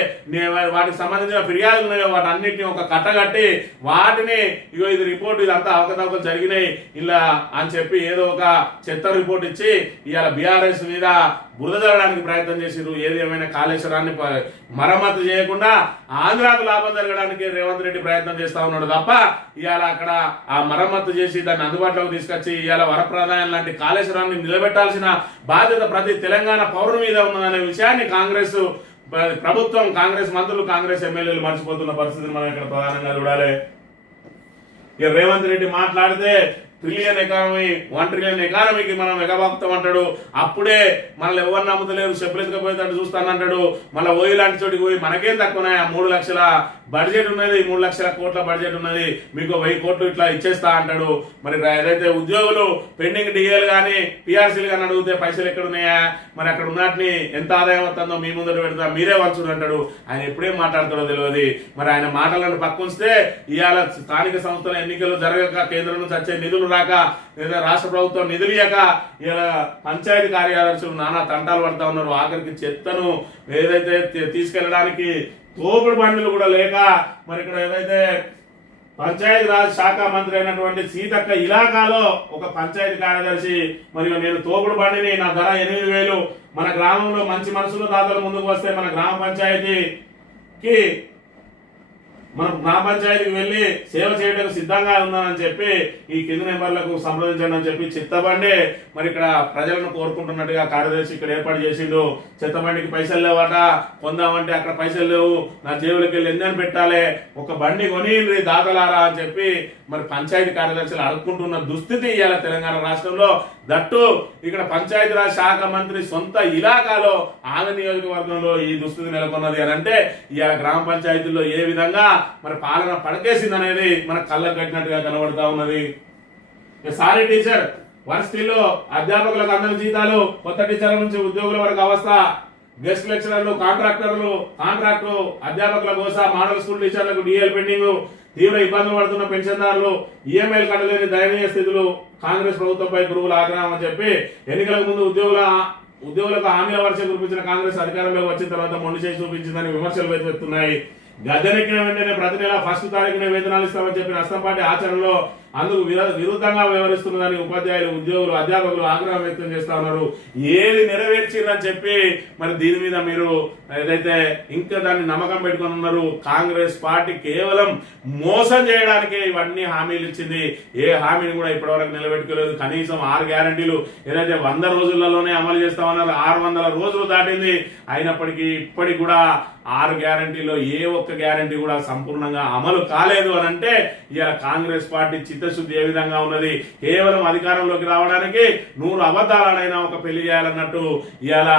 వాటికి సంబంధించిన ఫిర్యాదులు ఉన్నాయో వాటి అన్నింటినీ ఒక కట్టగట్టి వాటిని ఇగో ఇది రిపోర్ట్ ఇదంతా అవకతవకలు జరిగినాయి ఇలా అని చెప్పి ఏదో ఒక చెత్త రిపోర్ట్ ఇచ్చి ఇవాళ బీఆర్ఎస్ మీద బురద జరగడానికి ప్రయత్నం చేసిరు. ఏది ఏమైనా కాళేశ్వరాన్ని మరమ్మతు చేయకుండా ఆంధ్రాకు లాభం జరగడానికి రేవంత్ రెడ్డి ప్రయత్నం చేస్తా ఉన్నాడు తప్ప ఇవాళ అక్కడ ఆ మరమ్మతు చేసి దాన్ని అందుబాటులోకి తీసుకొచ్చి ఇవాళ వరప్రదాయం లాంటి కాళేశ్వరాన్ని నిలబెట్టాల్సిన బాధ్యత ప్రతి తెలంగాణ పౌరుని మీద ఉన్నదనే విషయాన్ని కాంగ్రెస్ ప్రభుత్వం, కాంగ్రెస్ మంత్రులు, కాంగ్రెస్ ఎమ్మెల్యేలు మర్చిపోతున్న పరిస్థితిని మనం ఇక్కడ ప్రధానంగా చూడాలి. ఇక రేవంత్ రెడ్డి మాట్లాడితే ట్రిలియన్ ఎకానమీ, 1 ట్రిలియన్ ఎకానమీకి మనం ఎగబాకుతాం అంటాడు. అప్పుడే మనల్ని ఎవరు నమ్ముతలేరు, చెప్పలేకపోయేటట్టు చూస్తానంటాడు. మళ్ళీ ఓయి లాంటి చోటికి పోయి మనకేం తక్కువనాయి, 3 లక్షల బడ్జెట్ ఉన్నది, 3 లక్షల కోట్ల బడ్జెట్ ఉన్నది, మీకు 1000 కోట్లు ఇట్లా ఇచ్చేస్తా అంటాడు. మరి ఏదైతే ఉద్యోగులు పెండింగ్ డిఏలు కానీ పిఆర్సీలు కానీ అడిగితే పైసలు ఎక్కడున్నాయా, మరి అక్కడ ఉన్నటిని ఎంత ఆదాయం వస్తుందో మీ ముందర పెడతా మీరే వంచుడు అంటాడు. ఆయన ఎప్పుడేం మాట్లాడతాడో తెలియదు. మరి ఆయన మాటలను పక్కుంచితే ఇవాళ స్థానిక సంస్థల ఎన్నికలు జరగక కేంద్రం నుంచి వచ్చే నిధులు రాక లేదా రాష్ట్ర ప్రభుత్వం నిధులు ఇయ్యక ఇలా పంచాయతీ కార్యదర్శులు నానా తంటాలు పడతా ఉన్నారు. ఆఖరికి చెత్తను ఏదైతే తీసుకెళ్లడానికి తోపుడు బండ్లు కూడా లేక మరి ఇక్కడ ఏదైతే పంచాయతీ రాజ్ శాఖ మంత్రి అయినటువంటి సీతక్క ఇలాకాలో ఒక పంచాయతీ కార్యదర్శి మరియు నేను తోపుడు బండిని నా ధర 8,000, మన గ్రామంలో మంచి మనసులో దాతలు ముందుకు వస్తే మన గ్రామ పంచాయతీకి మనం గ్రామ పంచాయతీకి వెళ్ళి సేవ చేయడానికి సిద్ధంగా ఉన్నానని చెప్పి ఈ కింది నెంబర్లకు సంప్రదించండి అని చెప్పి చిత్తబండి మరి ఇక్కడ ప్రజలను కోరుకుంటున్నట్టుగా కార్యదర్శి ఇక్కడ ఏర్పాటు చేసిండు. చిత్తబండికి పైసలు లేవట, కొందామంటే అక్కడ పైసలు లేవు, నా జేబులకి వెళ్ళి ఎన్ని పెట్టాలి, ఒక బండి కొని దాతలారా అని చెప్పి మరి పంచాయతీ కార్యదర్శులు అడుక్కుంటున్న దుస్థితి ఇవాళ తెలంగాణ రాష్ట్రంలో. దట్టు ఇక్కడ పంచాయతీరాజ్ శాఖ మంత్రి సొంత ఇలాకాలో ఆంధ్ర నియోజకవర్గంలో ఈ దుస్థితి నెలకొన్నది అని అంటే ఇవాళ గ్రామ పంచాయతీల్లో ఏ విధంగా మరి పాలన పడకేసింది అనేది మన కళ్ళకు కట్టినట్టుగా కనబడతా ఉన్నది. సారీ టీచర్ వర్సిటీలో అధ్యాపకులకు అందరి జీతాలు, కొత్త టీచర్ల నుంచి ఉద్యోగుల వరకు అవస్థ, గెస్ట్ లెక్చరర్లు, కాంట్రాక్టు అధ్యాపకుల కోసం, మోడల్ స్కూల్ టీచర్లకు డిఎల్ పెండింగ్, తీవ్ర ఇబ్బందులు పడుతున్న పెన్షన్దారులు, ఈఎంఐలు కట్టలేని దయనీయ స్థితులు, కాంగ్రెస్ ప్రభుత్వంపై గురువుల ఆగ్రహం అని చెప్పి ఎన్నికలకు ముందు ఉద్యోగులకు హామీల వర్షం కురిపించిన కాంగ్రెస్ అధికారంలోకి వచ్చిన తర్వాత మొండి చేసి చూపించిందని విమర్శలు వెతుకుతున్నాయి. గద్దెనెక్కిన వెంటనే ప్రతి నెల 1 తారీఖున వేతనాలు ఇస్తామని చెప్పిన అస్తంపాటి ఆచరణలో అందుకు విరుద్ధంగా వ్యవహరిస్తున్నదని ఉపాధ్యాయులు, ఉద్యోగులు, అధ్యాపకులు ఆగ్రహం వ్యక్తం చేస్తా ఉన్నారు. ఏది నెరవేర్చిందని చెప్పి మరి దీని మీద మీరు ఏదైతే ఇంకా దాన్ని నమ్మకం పెట్టుకుని ఉన్నారు. కాంగ్రెస్ పార్టీ కేవలం మోసం చేయడానికి ఇవన్నీ హామీలు ఇచ్చింది. ఏ హామీని కూడా ఇప్పటివరకు నిలబెట్టుకోలేదు. కనీసం 6 గ్యారంటీలు ఏదైతే 100 రోజులలోనే అమలు చేస్తామన్నారు, 600 రోజులు దాటింది. అయినప్పటికీ ఇప్పటికి కూడా 6 గ్యారంటీలో ఏ ఒక్క గ్యారంటీ కూడా సంపూర్ణంగా అమలు కాలేదు అని అంటే ఇవాళ కాంగ్రెస్ పార్టీ చిత్తశుద్ధి ఏ విధంగా ఉన్నది. కేవలం అధికారంలోకి రావడానికి 100 అబద్ధాలనైనా ఒక పెళ్లి చేయాలన్నట్టు ఇవాళ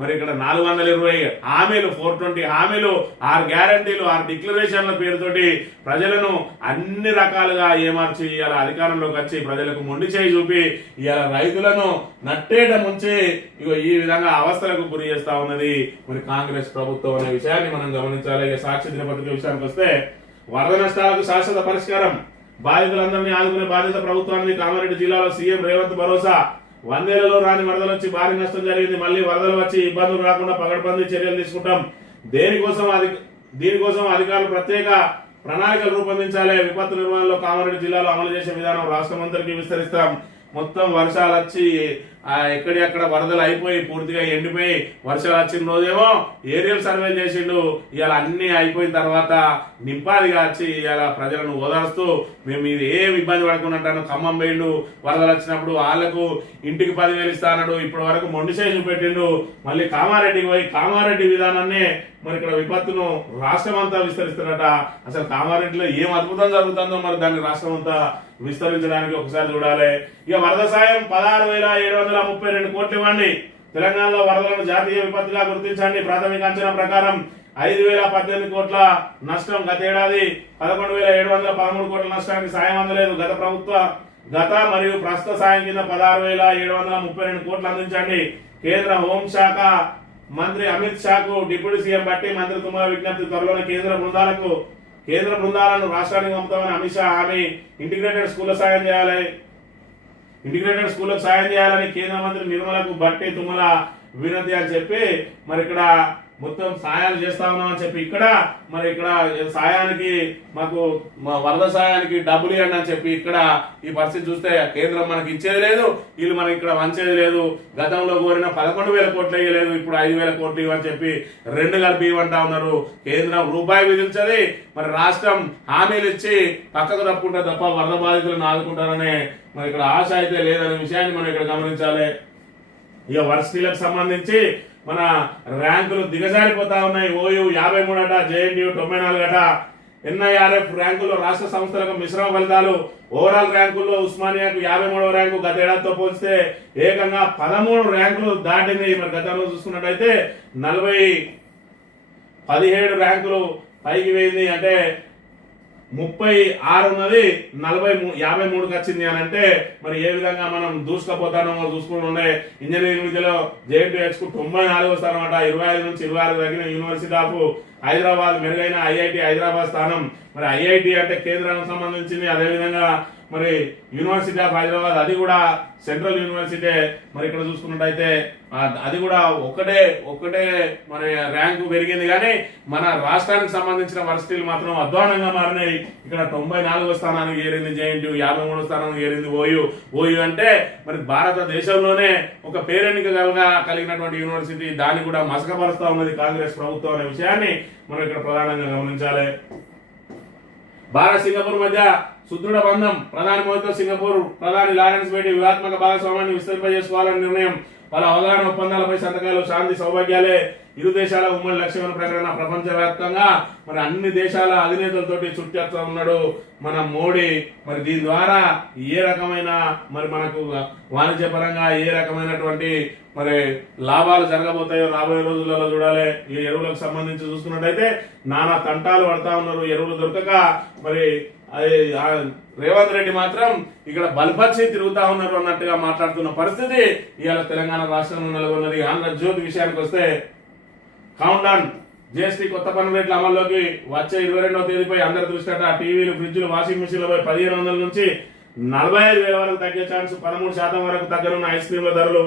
మరి ఇక్కడ 420 హామీలు, 420 హామీలు, 6 గ్యారంటీలు, 6 డిక్లరేషన్ల పేరుతోటి ప్రజలను అన్ని రకాలుగా ఏమార్చి ఇవాళ అధికారంలోకి వచ్చి ప్రజలకు మొండి చేయి చూపి ఇవాళ రైతులను నట్టేట ముంచి ఇగో ఈ విధంగా అవస్థలకు గురి చేస్తా ఉన్నది మరి కాంగ్రెస్ ప్రభుత్వం అనే విషయాన్ని మనం గమనించాలి. సాక్షి దినపత్రిక విషయానికి వస్తే వరద నష్టాలకు శాశ్వత పరిష్కారం, బాధితులందరినీ ఆదుకునే బాధ్యత ప్రభుత్వానికి కామారెడ్డి జిల్లాలో సీఎం రేవంత్ భరోసా. 100 ఏళ్లలో రాని వరదలు వచ్చి భారీ నష్టం జరిగింది. మళ్లీ వరదలు వచ్చి ఇబ్బందులు రాకుండా పగడ్బందీ చర్యలు తీసుకుంటాం. దీనికోసం అధికారులు ప్రత్యేక ప్రణాళికలు రూపొందించాలి. విపత్తు నిర్వహణలో కామారెడ్డి జిల్లాలో అమలు చేసే విధానం రాష్ట్రమంతటికి విస్తరిస్తాం. మొత్తం వర్షాలు వచ్చి ఎక్కడెక్కడ వరదలు అయిపోయి పూర్తిగా ఎండిపోయి వర్షాలు వచ్చిన రోజేమో ఏరియల్ సర్వే చేసిండు. ఇవాళ అన్ని అయిపోయిన తర్వాత నింపాదిగా వచ్చి ఇవాళ ప్రజలను ఓదార్స్తూ మేము ఇది ఏం ఇబ్బంది పడుకున్నట్టాను. ఖమ్మం పోయిండు, వరదలు వచ్చినప్పుడు వాళ్లకు ఇంటికి 10,000 ఇస్తా అన్నాడు. ఇప్పటి వరకు మొండిసేసి చూపెట్టిండు. మళ్ళీ కామారెడ్డికి పోయి కామారెడ్డి విధానాన్ని మరి ఇక్కడ విపత్తును రాష్ట్రం అంతా విస్తరిస్తారట. అసలు కామారెడ్డిలో ఏం అద్భుతం జరుగుతుందో మరి దాన్ని రాష్ట్రం అంతా విస్తరించడానికి ఒకసారి చూడాలి. ఇక వరద సాయం 16,732 కోట్లు ఇవ్వండి. తెలంగాణలో వరదలను జాతీయ విపత్తుగా గుర్తించండి. ప్రాథమిక అంచనా ప్రకారం 5,018 కోట్ల నష్టం. గతేడాది 11,713 కోట్ల నష్టానికి సాయం అందలేదు. గత మరియు ప్రస్తుత సాయం కింద 16,732 కోట్లు అందించండి. కేంద్ర హోంశాఖ మంత్రి అమిత్ షాకు డిప్యూటీ సీఎం బట్టి మంత్రి తుమ్మల విజ్ఞప్తి. త్వరలోనే కేంద్ర బృందాలను రాష్ట్రానికి పంపుతామని అమిత్ షా హామీ. ఇంటిగ్రేటెడ్ స్కూళ్లకు సాయం చేయాలని కేంద్ర మంత్రి నిర్మలకు బట్టి తుమ్మల వినతి అని చెప్పి మరి ఇక్కడ మొత్తం సాయాలు చేస్తా ఉన్నాం అని చెప్పి ఇక్కడ సాయానికి మాకు వరద సాయానికి డబ్బులు ఇవ్వండి అని చెప్పి ఇక్కడ ఈ పరిస్థితి చూస్తే కేంద్రం మనకి ఇచ్చేది లేదు, వీళ్ళు మనకి ఇక్కడ వంచేది లేదు. గతంలో కోరిన 11,000 కోట్లు ఇవ్వలేదు, ఇప్పుడు 5,000 కోట్లు ఇవ్వని చెప్పి 2 కలిపి ఇవ్వంటా ఉన్నారు. కేంద్రం రూపాయి విధించది, మరి రాష్ట్రం హామీలు ఇచ్చి పక్కకు తప్పుకుంటే తప్ప వరద బాధితులను ఆదుకుంటారనే మరి ఇక్కడ ఆశ అయితే లేదనే విషయాన్ని మనం ఇక్కడ గమనించాలి. ఇక వర్సిటీలకు సంబంధించి మన ర్యాంకులు దిగజారిపోతా ఉన్నాయి. ఓయూ 53 అట, జేఎన్యూ 94 అట. ఎన్ఐఆర్ఎఫ్ ర్యాంకుల్లో రాష్ట్ర సంస్థలకు మిశ్రమ ఫలితాలు. ఓవరాల్ ర్యాంకుల్లో ఉస్మానియాకు 53వ ర్యాంకు, గతేడాదితో పోలిస్తే ఏకంగా 13 ర్యాంకులు దాటింది. మరి గతంలో చూసుకున్నట్టయితే 17 ర్యాంకులు పైకి వేయింది. అంటే 36 ఉన్నది 53కి వచ్చింది అని అంటే మరి ఏ విధంగా మనం దూసుకపోతానో చూసుకుంటుండే. ఇంజనీరింగ్ విద్యలో JNTH 94వ స్థానం అట. 25 నుంచి 26 తగ్గిన యూనివర్సిటీ ఆఫ్ హైదరాబాద్ మెరుగైన ఐఐటి హైదరాబాద్ స్థానం. మరి ఐఐటి అంటే కేంద్రానికి సంబంధించింది. అదేవిధంగా మరి యూనివర్సిటీ ఆఫ్ హైదరాబాద్ అది కూడా సెంట్రల్ యూనివర్సిటీ. మరి ఇక్కడ చూసుకున్నట్టయితే అది కూడా ఒకటే మరి ర్యాంకు పెరిగింది. కానీ మన రాష్ట్రానికి సంబంధించిన వర్సిటీలు మాత్రం అధ్వానంగా మారినాయి. ఇక్కడ 94వ స్థానానికి చేరింది JNTU, 53వ స్థానానికి చేరింది ఓయూ అంటే మరి భారతదేశంలోనే ఒక పేరెన్నిక కలిగినటువంటి యూనివర్సిటీ. దాన్ని కూడా మసకపరుస్తా ఉన్నది కాంగ్రెస్ ప్రభుత్వం అనే విషయాన్ని మనం ఇక్కడ ప్రధానంగా గమనించాలి. భారత్ సింగపూర్ మధ్య సుదృఢ బంధం, ప్రధాని మోదీతో సింగపూర్ ప్రధాని లారెన్స్ భేటీ, వ్యూహాత్మక భాగస్వామ్యాన్ని విస్తరింపజేసుకోవాలని నిర్ణయం, పలు అవగాహన ఒప్పందాలపై సంతకాలు, శాంతి సౌభాగ్యాలే ఇరు దేశాల ఉమ్మడి లక్ష్యమైన ప్రకటన. ప్రపంచవ్యాప్తంగా మరి అన్ని దేశాల అధినేతలతోటి చుట్టూ ఉన్నాడు మన మోడీ. మరి దీని ద్వారా ఏ రకమైన మరి మనకు వాణిజ్యపరంగా ఏ రకమైనటువంటి మరి లాభాలు జరగబోతాయో రాబోయే రోజులలో చూడాలి. ఈ ఎరువులకు సంబంధించి చూసుకున్నట్టయితే నానా తంటాలు పడతా ఉన్నారు ఎరువులు దొరకక. మరి రేవంత్ రెడ్డి మాత్రం ఇక్కడ బల్పచ్చి తిరుగుతా ఉన్నారు అన్నట్టుగా మాట్లాడుతున్న పరిస్థితి ఇవాళ తెలంగాణ రాష్ట్రంలో నెలకొన్నది. ఆంధ్రజ్యోతి విషయానికి వస్తే కౌంట్ డౌన్, జిఎస్టీ కొత్త పన్ను రేట్ల అమల్లోకి వచ్చే 22వ తేదీపై అందరి దృష్టి టీవీలు, ఫ్రిడ్జ్లు, వాషింగ్ మిషన్లపై 1500 నుంచి 45,000 వరకు తగ్గే ఛాన్స్, 13% వరకు తగ్గనున్న ఐస్ క్రీమ్ల ధరలు,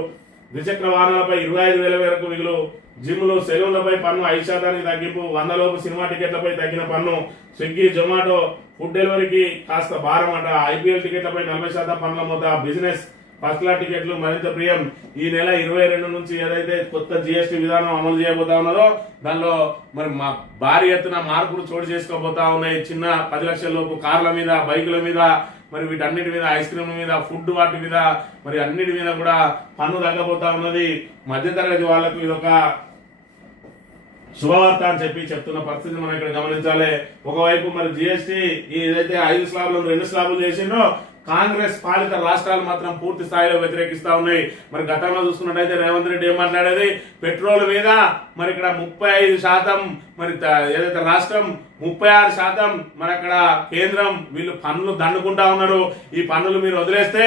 ద్విచక్ర వాహనాలపై 25,000 వరకు మిగులు, జిమ్లు, సెలవులపై పన్ను 5% తగ్గింపు, 100 లోపు సినిమా టికెట్లపై తగ్గిన పన్ను, స్విగ్గీ, జొమాటో ఫుడ్ డెలివరీకి కాస్త భారం అట, ఐపీఎల్ టికెట్లపై 40% పన్నుల మొత్త, బిజినెస్ ఫస్ట్ క్లాస్ టికెట్లు మరింత ప్రియం. ఈ నెల 22 నుంచి ఏదైతే కొత్త జిఎస్టీ విధానం అమలు చేయబోతా ఉన్నారో దానిలో మరి భారీ ఎత్తున మార్పులు చోటు చేసుకోబోతా ఉన్నాయి. చిన్న 10 లక్షల లోపు కార్ల మీద, బైకుల మీద, మరి వీటన్నిటి మీద, ఐస్ క్రీమ్ మీద, ఫుడ్ వాటి మీద, మరి అన్నిటి మీద కూడా పన్ను తగ్గబోతా ఉన్నది. మధ్యతరగతి వాళ్లకు ఇదొక శుభవార్త అని చెప్తున్న పరిస్థితి మనం ఇక్కడ గమనించాలి. ఒకవైపు మరి జిఎస్టీ ఏదైతే 5 స్లాబ్లను 2 స్లాబులు చేసిందో కాంగ్రెస్ పాలిత రాష్ట్రాలు మాత్రం పూర్తి స్థాయిలో వ్యతిరేకిస్తా ఉన్నాయి. మరి గతంలో చూసుకున్నట్టయితే రేవంత్ రెడ్డి ఏం మాట్లాడేది, పెట్రోల్ మీద మరి ఇక్కడ 35%, మరి ఏదైతే రాష్ట్రం 36%, మరి అక్కడ కేంద్రం వీళ్ళు పన్నులు దండుకుంటా ఉన్నారు. ఈ పన్నులు మీరు వదిలేస్తే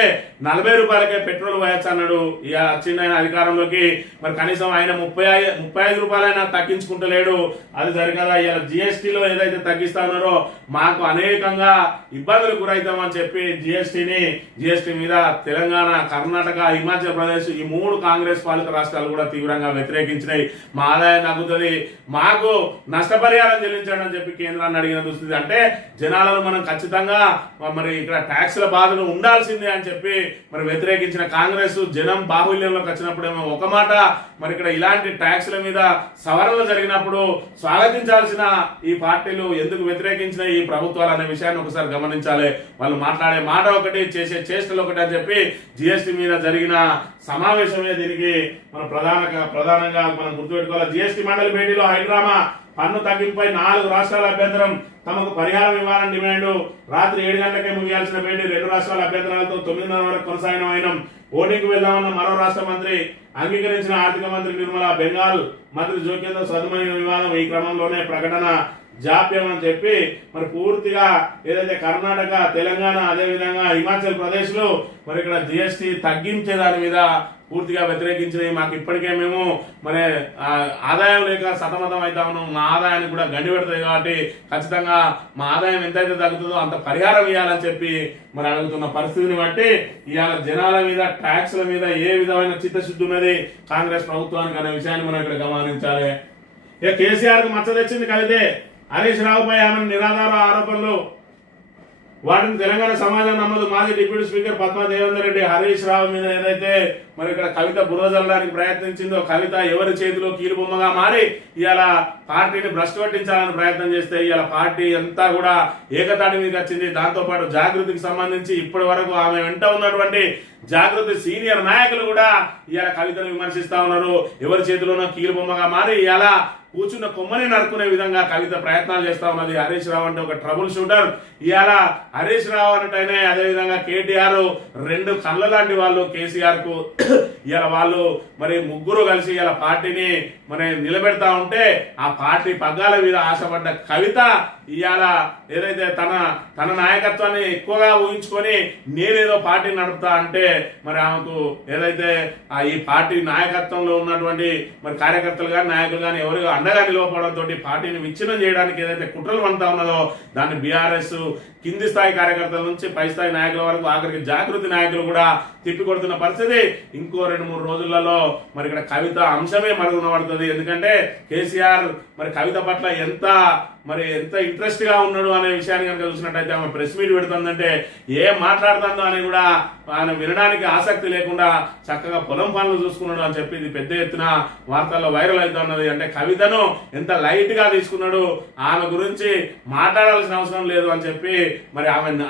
40 రూపాయలకే పెట్రోల్ పోయొచ్చు అన్నాడు. ఇక వచ్చింది ఆయన అధికారంలోకి, మరి కనీసం ఆయన 35 రూపాయలైనా తగ్గించుకుంటలేడు. అది సరికదా. ఇలా జిఎస్టీలో ఏదైతే తగ్గిస్తా ఉన్నారో మాకు అనేకంగా ఇబ్బందులు గురవుతామని చెప్పి జిఎస్టీ మీద తెలంగాణ, కర్ణాటక, హిమాచల్ ప్రదేశ్ ఈ 3 కాంగ్రెస్ పాలిత రాష్ట్రాలు కూడా తీవ్రంగా వ్యతిరేకించినాయి. మా ఆదాయం తగ్గుతుంది, మాకు నష్టపరిహారం చెల్లించండి అని చెప్పి కేంద్రాన్ని అడిగిన దుస్థితి. అంటే జనాలను మనం ఖచ్చితంగా మరి ఇక్కడ ట్యాక్స్ల బాధలు ఉండాల్సిందే అని చెప్పి మరి వ్యతిరేకించిన కాంగ్రెస్ జనం బాహుల్యంలోకి వచ్చినప్పుడేమో ఒక మాట, మరి ఇక్కడ ఇలాంటి ట్యాక్స్ల మీద సవరణలు జరిగినప్పుడు స్వాగతించాల్సిన ఈ పార్టీలు ఎందుకు వ్యతిరేకించిన ఈ ప్రభుత్వాలు అనే విషయాన్ని ఒకసారి గమనించాలి. వాళ్ళు మాట్లాడే మాట ఒకటి, చేసే చేష్టలు ఒకటి అని చెప్పి జిఎస్టీ మీద జరిగిన సమావేశమే దీనికి మనం ప్రధానంగా మనం గుర్తుపెట్టుకోవాలి. జిఎస్టీ మండలి భేటీలో హైడ్రామా, పన్ను తగ్గింపుపై 4 రాష్ట్రాల అభ్యంతరం, తమకు పరిహారం ఇవ్వాలని డిమాండ్. రాత్రి 7 గంటలకే ముగియాల్సిన భేటీ 2 రాష్ట్రాల అభ్యంతరాలతో 9:30 వరకు కొనసాగిన వైనం. ఓటింగ్కు వెళ్దామన్న మరో రాష్ట్ర మంత్రి అంగీకరించిన ఆర్థిక మంత్రి నిర్మలా. బెంగాల్ మంత్రి జోక్యంతో సదుమైన వివాదం. ఈ క్రమంలోనే ప్రకటన జాప్యం అని చెప్పి మరి పూర్తిగా ఏదైతే కర్ణాటక, తెలంగాణ, అదేవిధంగా హిమాచల్ ప్రదేశ్ లో మరి ఇక్కడ జిఎస్టీ తగ్గించే దాని మీద పూర్తిగా వ్యతిరేకించినవి. మాకు ఇప్పటికే మేము మరి ఆదాయం లేక సతమతం అవుతా ఉన్నాం, మా ఆదాయాన్ని కూడా గండి పెడతాయి కాబట్టి ఖచ్చితంగా మా ఆదాయం ఎంతైతే తగ్గుతుందో అంత పరిహారం ఇవ్వాలని చెప్పి మరి అడుగుతున్న పరిస్థితిని బట్టి ఇవాళ జనాల మీద, ట్యాక్స్ల మీద ఏ విధమైన చిత్తశుద్ధి ఉన్నది కాంగ్రెస్ ప్రభుత్వానికి అనే విషయాన్ని మనం ఇక్కడ గమనించాలి. ఇక కేసీఆర్ కు మచ్చ తెచ్చింది కవితే. హరీష్ రావుపై ఆమె నిరాధార ఆరోపణలు, వాటిని తెలంగాణ సమాజం నమ్మదు. మాజీ డిప్యూటీ స్పీకర్ పద్మా దేవేందర్ రెడ్డి హరీష్ రావు మీద ఏదైతే మరి ఇక్కడ కవిత బురద జల్లడానికి ప్రయత్నించిందో, కవిత ఎవరి చేతిలో కీలుబొమ్మగా మారి ఇవాళ పార్టీని భ్రష్టు పట్టించాలని ప్రయత్నం చేస్తే ఇవాళ పార్టీ అంతా కూడా ఏకతాటి మీదకి వచ్చింది. దాంతో పాటు జాగృతికి సంబంధించి ఇప్పటి వరకు ఆమె వెంట ఉన్నటువంటి జాగృతి సీనియర్ నాయకులు కూడా ఇవాళ కవితను విమర్శిస్తా ఉన్నారు. ఎవరి చేతిలోనో కీలుబొమ్మగా మారి ఇవాళ కూర్చున్న కొమ్మని నరుకునే విధంగా కవిత ప్రయత్నాలు చేస్తా ఉన్నది. హరీష్ రావు అంటే ఒక ట్రబుల్ షూటర్. ఇవాళ హరీష్ రావు అన్నట్టయినా అదేవిధంగా కేటీఆర్ 2 కళ్ళ లాంటి వాళ్ళు కేసీఆర్ కు. ఇవాళ వాళ్ళు మరి ముగ్గురు కలిసి ఇలా పార్టీని మరి నిలబెడతా ఉంటే ఆ పార్టీ పగ్గాల మీద ఆశపడ్డ కవిత ఇవాళ ఏదైతే తన నాయకత్వాన్ని ఎక్కువగా ఊహించుకొని నేనేదో పార్టీ నడుపుతా అంటే మరి ఆమెకు ఏదైతే ఈ పార్టీ నాయకత్వంలో ఉన్నటువంటి మరి కార్యకర్తలు కానీ, నాయకులు కానీ ఎవరు అండగా నిలవడంతో పార్టీని విచ్ఛిన్నం చేయడానికి ఏదైతే కుట్రలు పండుతా ఉన్నదో దాన్ని బీఆర్ఎస్ కింది స్థాయి కార్యకర్తల నుంచి పై స్థాయి నాయకుల వరకు ఆఖరికి జాగృతి నాయకులు కూడా తిప్పికొడుతున్న పరిస్థితి. ఇంకో 2-3 రోజులలో మరి ఇక్కడ కవిత అంశమే మరుగున పడుతుంది. ఎందుకంటే కేసీఆర్ మరి కవిత పట్ల ఎంత ఇంట్రెస్ట్ గా ఉన్నాడు అనే విషయాన్ని కనుక చూసినట్టయితే ఆమె ప్రెస్ మీట్ పెడుతుందంటే ఏం మాట్లాడుతుందో అని కూడా ఆయన వినడానికి ఆసక్తి లేకుండా చక్కగా పొలం పనులు చూసుకున్నాడు అని చెప్పి ఇది పెద్ద ఎత్తున వార్తల్లో వైరల్ అవుతున్నది. అంటే కవితను ఎంత లైట్ గా తీసుకున్నాడు, ఆమె గురించి మాట్లాడాల్సిన అవసరం లేదు అని చెప్పి మరి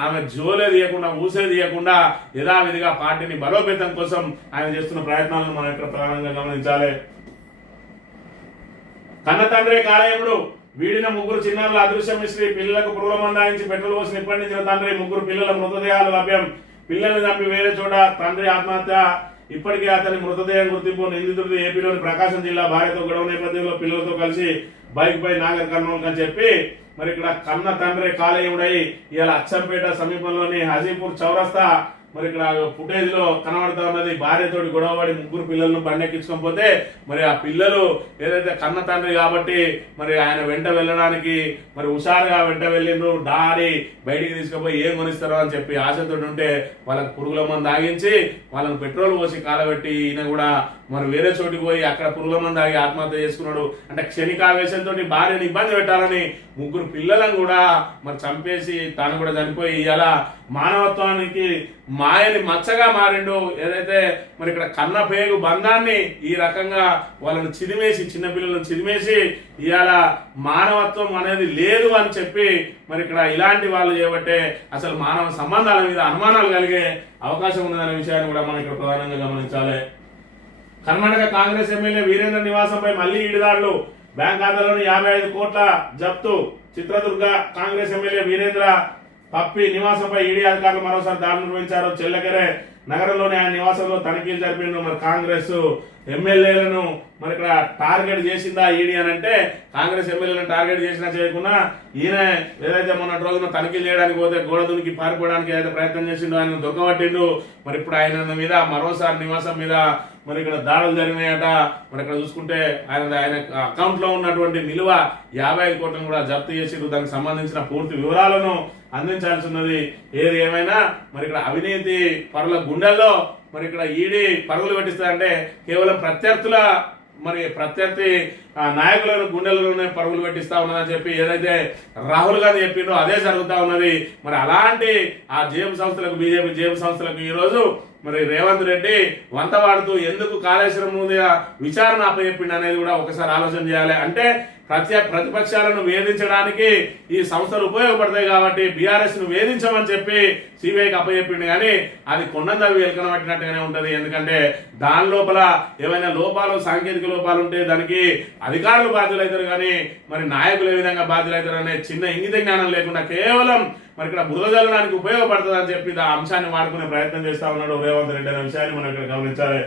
ఆమె జోలే తీయకుండా ఊసే తీయకుండా యథావిధిగా పార్టీని బలోపేతం కోసం ఆయన చేస్తున్న ప్రయత్నాలను మనం ఇక్కడ ప్రధానంగా గమనించాలి. కన్న తండ్రి కాలేయముడు వీడిన 3 చిన్నారుల అదృశ్యం మిశ్రీ పిల్లలకు పురుగుల మందాయించి పెట్రోల్ పోసి నిప్పండించిన తండ్రి 3 పిల్లల మృతదేహాలు లభ్యం. పిల్లల్ని చంపి వేరే చోట తండ్రి ఆత్మహత్య. ఇప్పటికే అతని మృతదేహం గుర్తింపు. నిందితుడు ఏపీలోని ప్రకాశం జిల్లా. భార్యతో గొడవ నేపథ్యంలో పిల్లలతో కలిసి బైక్ పై నాగర్ కర్నూలు అని చెప్పి మరి ఇక్కడ కన్న తండ్రి కాలేయుడై ఇవాళ అచ్చంపేట సమీపంలోని హజీపూర్ చౌరస్తా మరి ఇక్కడ ఫుటేజ్ లో కనబడతా ఉన్నది. భార్యతోటి గొడవపడి 3 పిల్లలను బండెక్కించుకొని పోతే మరి ఆ పిల్లలు ఏదైతే కన్న తండ్రి కాబట్టి మరి ఆయన వెంట వెళ్ళడానికి మరి హుషారుగా వెంట వెళ్ళిండ్రు. డాడీ బయటికి తీసుకుపోయి ఏం కొనిస్తారో అని చెప్పి ఆశతో ఉంటే వాళ్ళకి పురుగుల మందు ఆగించి వాళ్ళని పెట్రోల్ పోసి కాలబెట్టి ఈయన కూడా మరి వేరే చోటికి పోయి అక్కడ పురుగుల మందు ఆగి ఆత్మహత్య చేసుకున్నాడు. అంటే క్షణికావేశంతో భార్యని ఇబ్బంది పెట్టాలని 3 పిల్లలను కూడా మరి చంపేసి తాను కూడా చనిపోయి ఇలా మానవత్వానికి మాయని మచ్చగా మారిండు. ఏదైతే మరి ఇక్కడ కన్న పేగు బంధాన్ని ఈ రకంగా వాళ్ళని చిదిమేసి చిన్నపిల్లలను చిదిమేసి ఇవాళ మానవత్వం అనేది లేదు అని చెప్పి మరి ఇక్కడ ఇలాంటి వాళ్ళు చేయబట్టే అసలు మానవ సంబంధాల మీద అనుమానాలు కలిగే అవకాశం ఉన్నదనే విషయాన్ని కూడా మనం ఇక్కడ ప్రధానంగా గమనించాలి. కర్ణాటక కాంగ్రెస్ ఎమ్మెల్యే వీరేంద్ర నివాసంపై మళ్లీ ఈడిదాడులు. బ్యాంక్ ఖాతాలోని 55 కోట్ల జప్తు. చిత్రదుర్గ కాంగ్రెస్ ఎమ్మెల్యే వీరేంద్ర పప్పి నివాసంపై ఈడీ అధికారులు మరోసారి దాడులు నిర్వహించారు. చెల్లకెరే నగరంలోని ఆయన నివాసంలో తనిఖీలు జరిపిండు. మరి కాంగ్రెస్ ఎమ్మెల్యేలను మరి ఇక్కడ టార్గెట్ చేసిందా ఈడీ అని అంటే కాంగ్రెస్ ఎమ్మెల్యేలను టార్గెట్ చేసినా చేయకుండా ఈయన ఏదైతే మొన్నటి రోజున తనిఖీలు చేయడానికి పోతే గోడ దునికి పారిపోవడానికి ఏదైతే ప్రయత్నం చేసిండో ఆయన దొరకబట్టిండు. మరి ఇప్పుడు ఆయన మీద మరోసారి నివాసం మీద మరి ఇక్కడ దాడులు జరిగినాయట. మరి ఇక్కడ చూసుకుంటే ఆయన అకౌంట్ లో ఉన్నటువంటి నిలువ 55 కోట్లను కూడా జప్తు చేసి దానికి సంబంధించిన పూర్తి వివరాలను అందించాల్సి ఉన్నది. ఏది ఏమైనా మరి ఇక్కడ అవినీతి పరుల గుండెల్లో మరి ఇక్కడ ఈడీ పరుగులు పెట్టిస్తారంటే కేవలం ప్రత్యర్థి నాయకులను గుండెలలోనే పరుగులు పెట్టిస్తా ఉన్నదని చెప్పి ఏదైతే రాహుల్ గాంధీ చెప్పిండో అదే జరుగుతా ఉన్నది. మరి అలాంటి ఆ జేబు సంస్థలకు బీజేపీ జేబు సంస్థలకు ఈ రోజు మరి రేవంత్ రెడ్డి వంత వాడుతూ ఎందుకు కాళేశ్వరం మీద విచారణ అప్పచెప్పిండు అనేది కూడా ఒకసారి ఆలోచన చేయాలి. అంటే ప్రతిపక్షాలను వేధించడానికి ఈ సంస్థలు ఉపయోగపడతాయి కాబట్టి బీఆర్ఎస్ ను వేధించమని చెప్పి సిబిఐకి అప్పచెప్పిండు. కానీ అది కొండందవి ఎలుకన పట్టినట్టుగానే ఉంటది. ఎందుకంటే దాని లోపల ఏమైనా లోపాలు సాంకేతిక లోపాలు ఉంటే దానికి అధికారులు బాధ్యులవుతారు కానీ మరి నాయకులు ఏ విధంగా బాధ్యులవుతారు అనే చిన్న ఇంగిత జ్ఞానం లేకుండా కేవలం మరి ఇక్కడ బురద జల్లడానికి ఉపయోగపడుతుంది అని చెప్పి ఆ అంశాన్ని వాడుకునే ప్రయత్నం చేస్తా ఉన్నాడు రేవంత్ రెడ్డి అనే విషయాన్ని మనం ఇక్కడ గమనించాలి.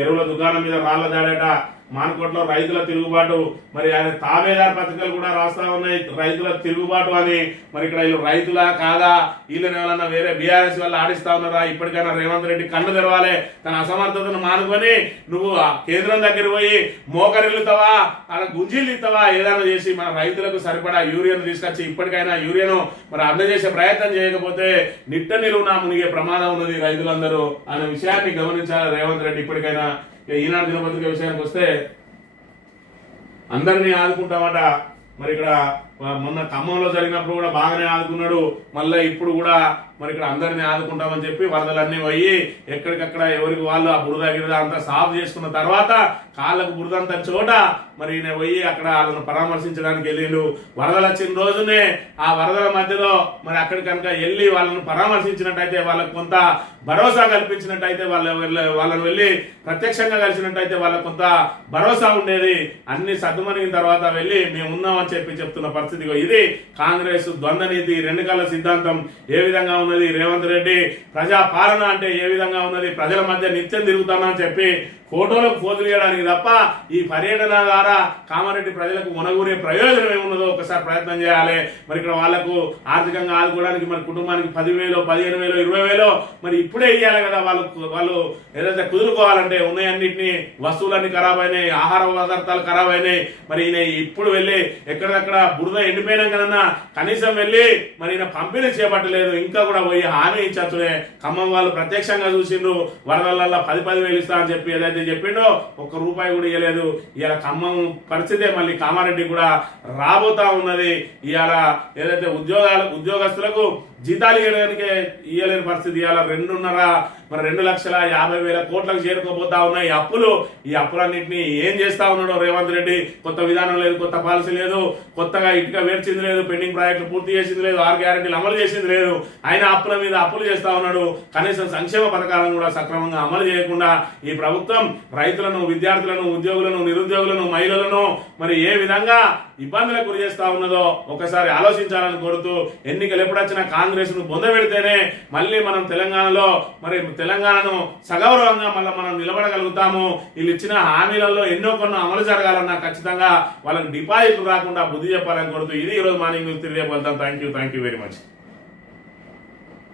ఎరువుల దుకాణం మీద రాళ్ల దాడేట. మానకోట్లో రైతుల తిరుగుబాటు. మరి ఆయన తాబేదార్ పత్రికలు కూడా రాస్తా ఉన్నాయి రైతుల తిరుగుబాటు అని. మరి ఇక్కడ వీళ్ళు రైతులా కాదా, వీళ్ళని ఎవరన్నా వేరే బీఆర్ఎస్ వాళ్ళు ఆడిస్తా ఉన్నారా? ఇప్పటికైనా రేవంత్ రెడ్డి కన్ను తెరవాలి. తన అసమర్థతను మానుకొని నువ్వు కేంద్రం దగ్గర పోయి మోకరిల్లుతావా, అలా గుంజీలు ఇస్తావా, ఏదైనా చేసి మన రైతులకు సరిపడా యూరియాను తీసుకొచ్చి ఇప్పటికైనా యూరియాను మరి అందజేసే ప్రయత్నం చేయకపోతే నిట్ట నిలువునా మునిగే ప్రమాదం ఉన్నది రైతులందరూ అనే విషయాన్ని గమనించాలి రేవంత్ రెడ్డి. ఇప్పటికైనా ఈనాడు దినపత్రిక విషయానికి వస్తే అందరినీ ఆదుకుంటామట. మరి ఇక్కడ మొన్న ఖమ్మంలో జరిగినప్పుడు కూడా బాగానే ఆదుకున్నాడు. మళ్ళీ ఇప్పుడు కూడా మరి ఇక్కడ అందరినీ ఆదుకుంటామని చెప్పి వరదలన్నీ పోయి ఎక్కడికక్కడ ఎవరికి వాళ్ళు ఆ బురద గిరద అంతా సాఫ్ చేసుకున్న తర్వాత కాళ్ళకు బురదంత చోట మరి ఈయన పోయి అక్కడ వాళ్ళను పరామర్శించడానికి వెళ్ళిండు. వరదలు వచ్చిన రోజునే ఆ వరదల మధ్యలో మరి అక్కడికి కనుక వెళ్ళి వాళ్ళను పరామర్శించినట్టయితే వాళ్ళకు కొంత భరోసా కల్పించినట్టయితే వాళ్ళని వెళ్ళి ప్రత్యక్షంగా కలిసినట్టయితే వాళ్ళకు కొంత భరోసా ఉండేది. అన్ని సర్దుమణిగిన తర్వాత వెళ్ళి మేము ఉన్నామని చెప్పి చెప్తున్న పరిస్థితి. ఇది కాంగ్రెస్ ద్వంద్వ నీతి, 2 కళ్ళ సిద్ధాంతం ఏ విధంగా ఉన్నది. రేవంత్ రెడ్డి ప్రజా పాలన అంటే ఏ విధంగా ఉన్నది, ప్రజల మధ్య నిత్యం తిరుగుతానని చెప్పి ఫోటోలకు పోజులు ఇవ్వడానికి తప్ప ఈ పర్యటన ద్వారా కామారెడ్డి ప్రజలకు మునగూరే ప్రయోజనం ఏమున్నదో ఒకసారి ప్రయత్నం చేయాలి. మరి ఇక్కడ వాళ్లకు ఆర్థికంగా ఆదుకోవడానికి మరి కుటుంబానికి 10,000, 15,000, 20,000 మరి ఇప్పుడే ఇవ్వాలి కదా. వాళ్ళు ఏదైతే కుదురుకోవాలంటే ఉన్నాయన్నింటినీ వస్తువులన్నీ ఖరాబ్ అయినాయి, ఆహార పదార్థాలు ఖరాబ్ అయినాయి. మరి ఈయన ఇప్పుడు వెళ్ళి ఎక్కడెక్కడ బురద ఎండిపోయినాకనన్నా కనీసం వెళ్ళి మరి ఈయన పంపిణీ చేపట్టలేదు. ఇంకా కూడా పోయి హామీ ఇచ్చే ఖమ్మం వాళ్ళు ప్రత్యక్షంగా చూసిండ్రు. వరదల 10,000 ఇస్తా అని చెప్పి ఏదైతే చెప్పిండో ₹1 కూడా ఇవ్వలేదు. ఇవాళ ఖమ్మం పరిస్థితే మళ్ళీ కామారెడ్డి కూడా రాబోతా ఉన్నది. ఇవాళ ఏదైతే ఉద్యోగస్తులకు జీతాలు ఇవ్వలేని పరిస్థితి. ఇవాళ 2,50,000 కోట్లకు చేరుకోబోతా ఉన్నాయి అప్పులు. ఈ అప్పులన్నింటినీ ఏం చేస్తా ఉన్నాడో రేవంత్ రెడ్డి. కొత్త విధానం లేదు, కొత్త పాలసీ లేదు, కొత్తగా ఇటుక వేర్చింది లేదు, పెండింగ్ ప్రాజెక్టులు పూర్తి చేసింది లేదు, 6 గ్యారెంటీలు అమలు చేసింది లేదు. ఆయన అప్పుల మీద అప్పులు చేస్తా ఉన్నాడు. కనీసం సంక్షేమ పథకాలను కూడా సక్రమంగా అమలు చేయకుండా ఈ ప్రభుత్వం రైతులను, విద్యార్థులను, ఉద్యోగులను, నిరుద్యోగులను, మహిళలను మరి ఏ విధంగా ఇబ్బందులకు గురి చేస్తా ఉన్నదో ఒకసారి ఆలోచించాలని కోరుతూ, ఎన్నికలు ఎప్పుడొచ్చినా కాంగ్రెస్ ను పొందబెడితేనే మళ్ళీ మనం తెలంగాణను సగౌరవంగా మళ్ళీ మనం నిలబడగలుగుతాము. వీళ్ళు ఇచ్చిన హామీలలో ఎన్నో కొన్ని అమలు జరగాలన్నా ఖచ్చితంగా వాళ్ళకి డిపాజిట్లు రాకుండా బుద్ధి చెప్పాలని కోరుతూ ఇది ఈరోజు మార్నింగ్ న్యూస్. తిరిగి వెళ్తాం. Thank you very much.